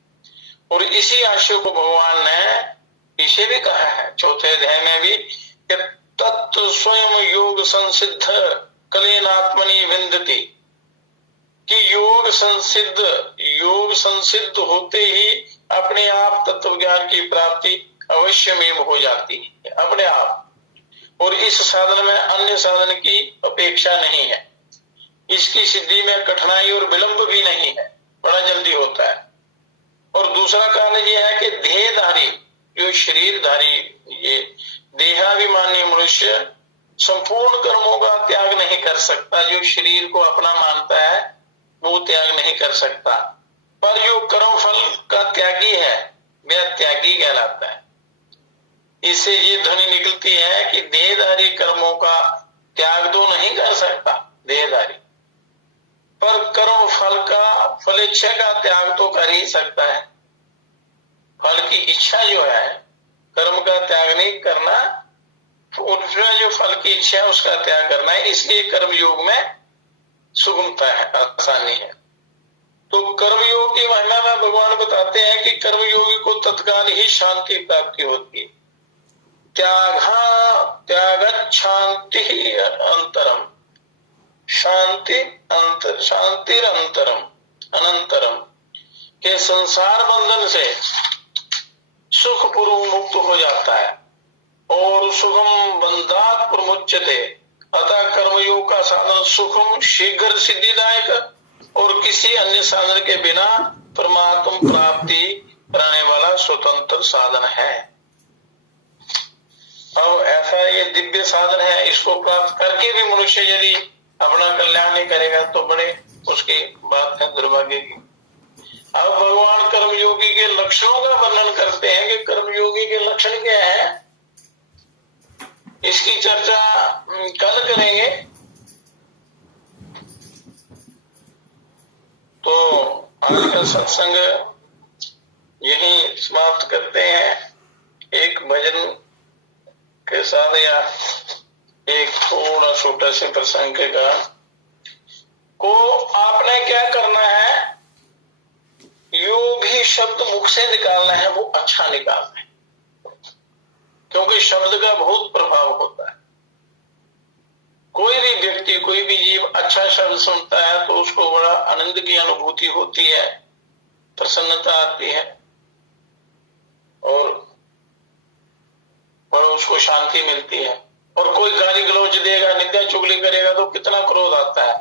और इसी आशय को भगवान ने इसे भी कहा है चौथे अध्याय में भी कि तत्व स्वयं योग संसिद्ध कलेनात्मनि विंदति, कि योग संसिद्ध होते ही अपने आप तत्व ज्ञान की प्राप्ति अवश्य में हो जाती है, अपने आप। और इस साधन में अन्य साधन की अपेक्षा नहीं है, इसकी सिद्धि में कठिनाई और विलंब भी नहीं है, बड़ा जल्दी होता है। और दूसरा कारण यह है कि देहधारी, जो शरीरधारी, ये देहाभिमानी मनुष्य संपूर्ण कर्मों का त्याग नहीं कर सकता। जो शरीर को अपना मानता है वो त्याग नहीं कर सकता, पर जो कर्म फल का त्यागी है वह त्यागी कहलाता है। इससे ये ध्वनि निकलती है कि देहधारी कर्मों का त्याग तो नहीं कर सकता देहधारी, पर कर्म फल का फलेच्छा का त्याग तो कर ही सकता है। फल की इच्छा जो है, कर्म का त्याग नहीं करना, उसमें जो फल की इच्छा है उसका त्याग करना है। इसलिए कर्मयोग में सुगमता है, आसानी है। तो कर्मयोग की महिमा में भगवान बताते हैं कि कर्मयोगी को तत्काल ही शांति प्राप्ति होती है। त्याग शांति अंतरम, शांतिरंतरम अनंतरम, के संसार बंधन से सुख पूर्व मुक्त हो जाता है और सुखम बंधात प्रमुच्यते। अतः कर्मयोग का साधन सुखम शीघ्र सिद्धिदायक और किसी अन्य साधन के बिना परमात्म प्राप्ति कराने वाला स्वतंत्र साधन है। अब ऐसा ये दिव्य साधन है, इसको प्राप्त करके भी मनुष्य यदि अपना कल्याण नहीं करेगा तो बड़े उसकी बात है, दुर्भाग्य की। अब भगवान कर्मयोगी के लक्षणों का वर्णन करते हैं कि कर्मयोगी के लक्षण क्या है। इसकी चर्चा कल करेंगे। तो आज का सत्संग यहीं समाप्त करते हैं एक भजन के साथ या एक थोड़ा छोटा से प्रसंग का। को आपने क्या करना है, यो भी शब्द मुख से निकालना है वो अच्छा निकालना है, क्योंकि शब्द का बहुत प्रभाव होता है। कोई भी व्यक्ति, कोई भी जीव अच्छा शब्द सुनता है तो उसको बड़ा आनंद की अनुभूति होती है, प्रसन्नता आती है और बड़ा उसको शांति मिलती है। और कोई गाली गलौज देगा, निंदा चुगली करेगा तो कितना क्रोध आता है।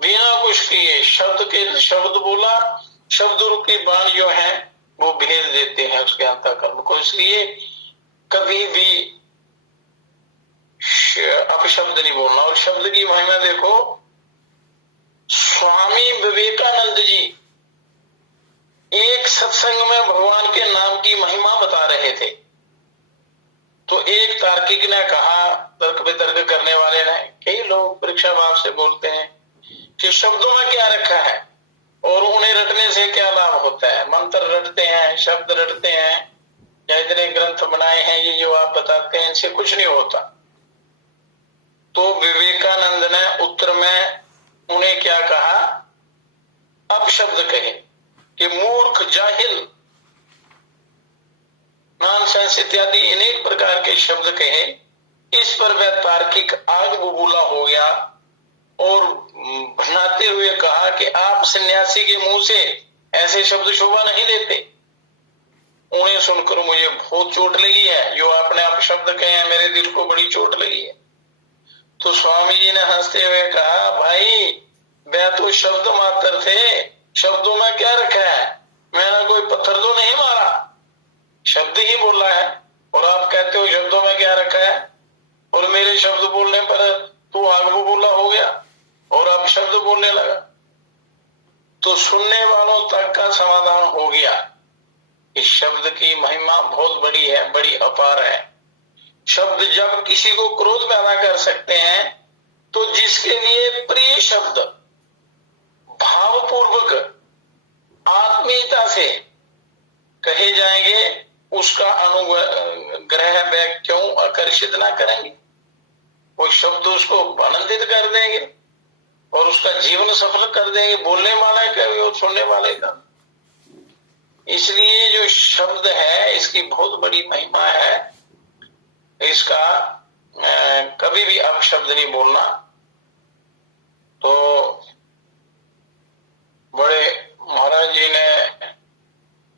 बिना कुछ किए शब्द बोला, शब्द रूपी बाण जो है वो भेद देते हैं उसके अंतःकरण को। इसलिए कभी भी अपशब्द नहीं बोलना। और शब्द की महिमा देखो, स्वामी विवेकानंद जी एक सत्संग में भगवान के नाम की महिमा बता रहे थे, तो एक तार्किक ने कहा, तर्क वितर्क करने वाले ने, कई लोग परीक्षा भाव से बोलते हैं कि शब्दों में क्या रखा है, और उन्हें रटने से क्या लाभ होता है? मंत्र रटते हैं, शब्द रटते हैं, या इतने ग्रंथ बनाए हैं, ये जो आप बताते हैं, इनसे कुछ नहीं होता। तो विवेकानंद ने उत्तर में उन्हें क्या कहा? अपशब्द कहे कि मूर्ख, जाहिल, नॉनसेंस इत्यादि अनेक प्रकार के शब्द कहे। इस पर वह तार्किक आग बबूला हो गया और भनाते हुए कहा कि आप सन्यासी के मुंह से ऐसे शब्द शोभा नहीं देते। उन्हें सुनकर मुझे बहुत चोट लगी है, जो आपने अपशब्द कहे हैं, मेरे दिल को बड़ी चोट लगी है। तो स्वामी जी ने हंसते हुए कहा, भाई वह तो शब्द मात्र थे, शब्दों में क्या रखा है? मैंने कोई पत्थर तो नहीं मारा, शब्द ही बोला है। और आप कहते हो शब्दों में क्या रखा है? और मेरे शब्द बोलने पर तू आग बबूला हो गया और अब शब्द बोलने लगा। तो सुनने वालों तक का समाधान हो गया। इस शब्द की महिमा बहुत बड़ी है, बड़ी अपार है। शब्द जब किसी को क्रोध पैदा कर सकते हैं, तो जिसके लिए प्रिय शब्द भावपूर्वक आत्मीयता से कहे जाएंगे, उसका अनुग्रह वे क्यों आकर्षित ना करेंगे? वो शब्द उसको आनंदित कर देंगे और उसका जीवन सफल कर देंगे, बोलने वाले का भी और सुनने वाले का। इसलिए जो शब्द है, इसकी बहुत बड़ी महिमा है। इसका कभी भी अपशब्द नहीं बोलना। तो बड़े महाराज जी ने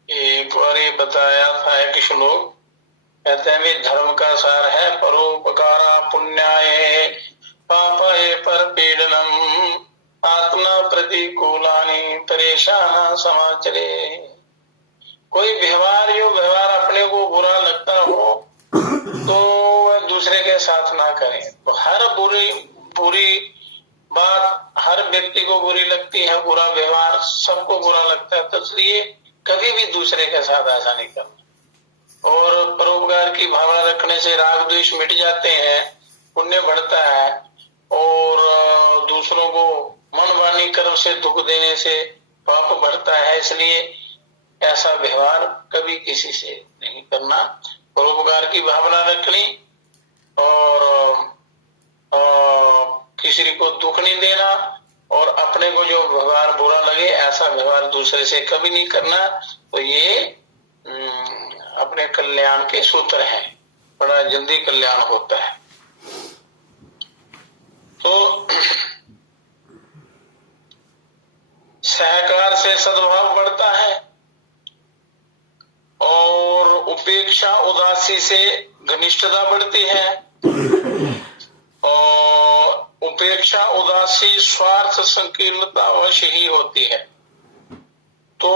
एक बार बताया था, एक श्लोक कहते हैं भी धर्म का सार है परोपकारा पुण्याय पापाय पर पीड़नम आत्मा प्रतिकूलानि परेशान समाचरे। कोई व्यवहार, जो व्यवहार अपने को बुरा लगता हो तो वह दूसरे के साथ ना करें। तो हर बुरी बात हर व्यक्ति को बुरी लगती है, बुरा व्यवहार सबको बुरा लगता है। तो इसलिए कभी भी दूसरे के साथ ऐसा नहीं करना। और परोपकार की भावना रखने से राग द्वेष मिट जाते हैं, पुण्य बढ़ता है। और दूसरों को मन वाणी कर्म से दुख देने से पाप बढ़ता है। इसलिए ऐसा व्यवहार कभी किसी से नहीं करना, परोपकार की भावना रखनी और किसी को दुख नहीं देना। और अपने को जो व्यवहार बुरा लगे, ऐसा व्यवहार दूसरे से कभी नहीं करना। तो ये अपने कल्याण के सूत्र हैं, बड़ा जल्दी कल्याण होता है। तो सहकार से सद्भाव बढ़ता है और उपेक्षा उदासी से घनिष्ठता बढ़ती है। और उपेक्षा उदासी स्वार्थ संकीर्णता अवश्य ही होती है। तो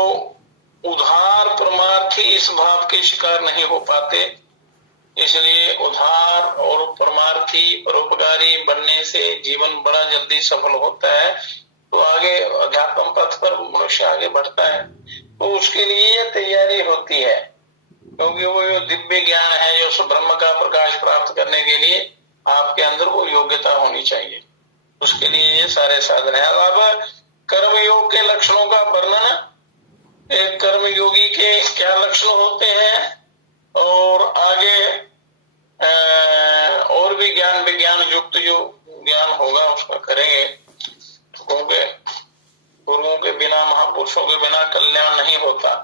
उधार परमार्थी इस भाव के शिकार नहीं हो पाते। इसलिए उधार और परमार्थी परोपकारी बनने से जीवन बड़ा जल्दी सफल होता है। तो आगे अध्यात्म पथ पर मनुष्य आगे बढ़ता है। तो उसके लिए तैयारी होती है, क्योंकि वो जो दिव्य ज्ञान है, जो ब्रह्म का प्रकाश प्राप्त करने के लिए आपके अंदर वो योग्यता होनी चाहिए। उसके लिए ये सारे साधन है। अब कर्म योग के लक्षणों का वर्णन, एक कर्म योगी के क्या लक्षण होते हैं और आगे और भी ज्ञान विज्ञान युक्त जो ज्ञान होगा उसका करेंगे। क्योंकि गुरुओं के बिना, महापुरुषों के बिना कल्याण नहीं होता।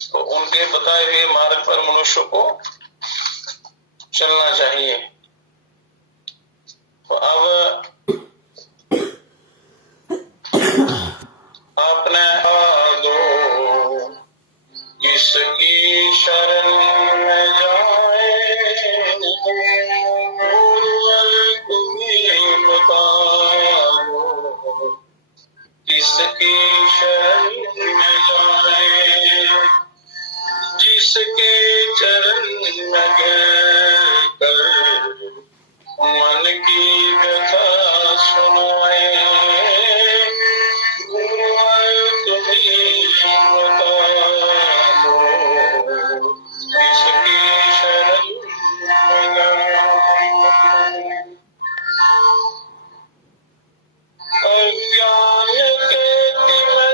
तो उनके बताए हुए मार्ग पर मनुष्य को चलना चाहिए। तो अब आपने दो जिसकी शरण में जाए गुरुवर तुम्हें बताओ, जिसकी शरण में जाए, जिसके चरण में कर मन की कथा सुनाए गुरुवर तुम्हें बता दो, जिसकी शरण में जाए। अज्ञान के तिमिर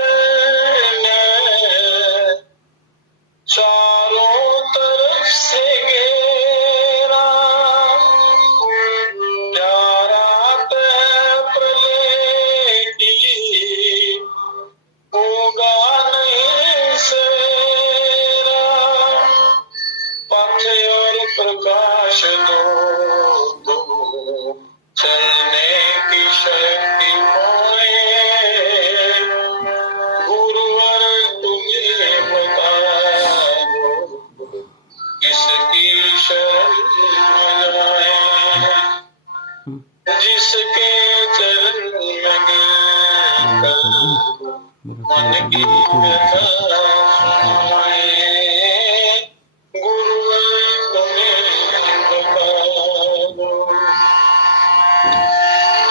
मन की व्यथा गुरुवर तुम्हें बता दो।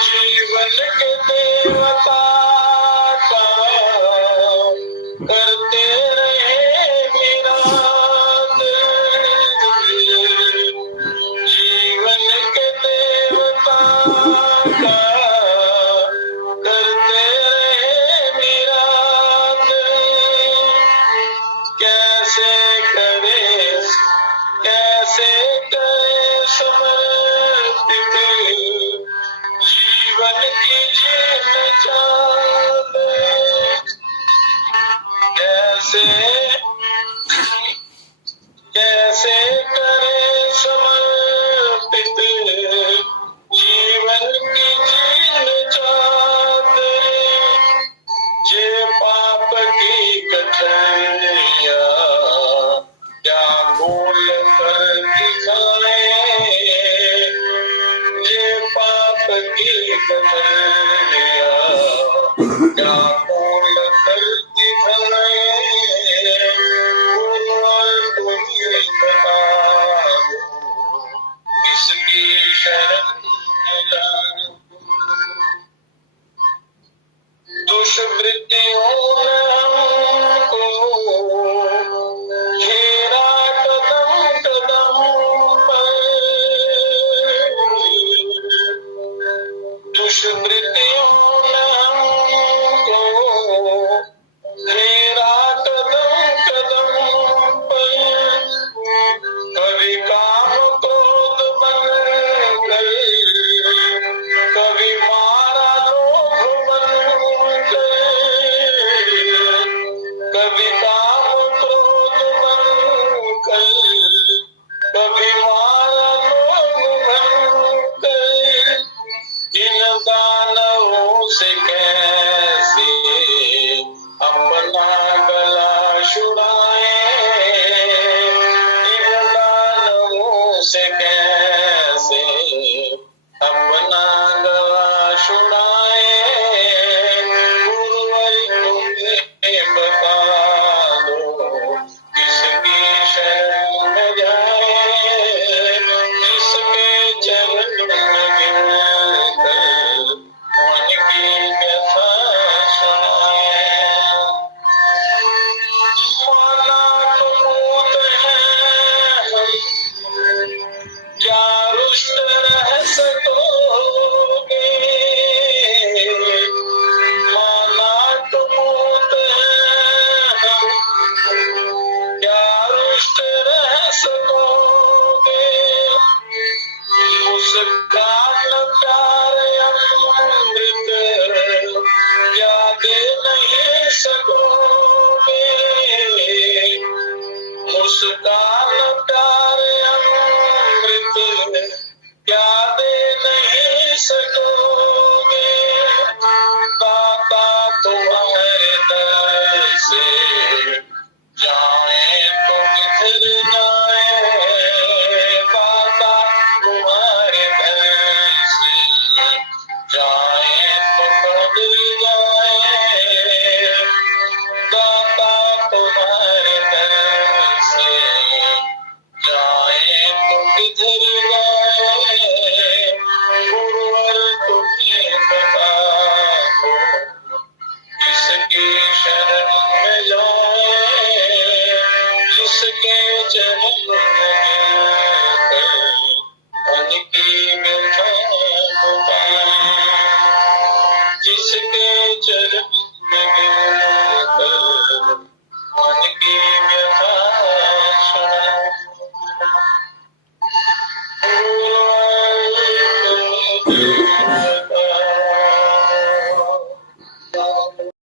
जीवन के देवता का करते रहे मेरा जीवन के देवता का करते रहे मेरा कैसे करे समर्पित जीवन की जीवन चाहते कैसे करे समर्पित जीवन की जीवन चाहते जे पाप की कठिनाइयां क्या खोल कर दिखाए जे पाप की कठिनाइयां क्या खोल कर दिखाए किसकी शरण में जाऊं दुष्वृत्तियों ने हमको घेरा कदम कदम पर दुष्वृत्तियों ने हमको घेरा कदम कदम पर कभी काम क्रोध बनकर कभी मारा लोभ बनकर कभी काम क्रोध बनकर कभी मारा लोभ बनकर इन दानवों से कैसे अपना गला छुड़ाए इन दानवों से कैसे अपना गला छुड़ाए गुरुवर तुम्हें बता दो किसकी शरण में जाए किसके चरण में गिरकर मन की व्यथा सुनाए माना तो भूत है हम क्या रुष्ट रह सकोगे माना तो भूत है हम क्या रुष्ट रह सकोगे उसका न प्यार अमृत क्या दे नहीं सकोगे उसका न प्यार अमृत क्या दे नहीं सकोगे दाता तुम्हारे दर से जाए तो किधर जाए दाता तुम्हारे दर से जाए तो कदर जाए दाता तुम्हारे दर से जाए तो किधर जाए गुरुवर तुम्हें बता दो किसकी शरण में जाए जिसके चरण में गिरकर मन की व्यथा बुझाए जिसके चरण में गिरकर मन की व्यथा सुनाए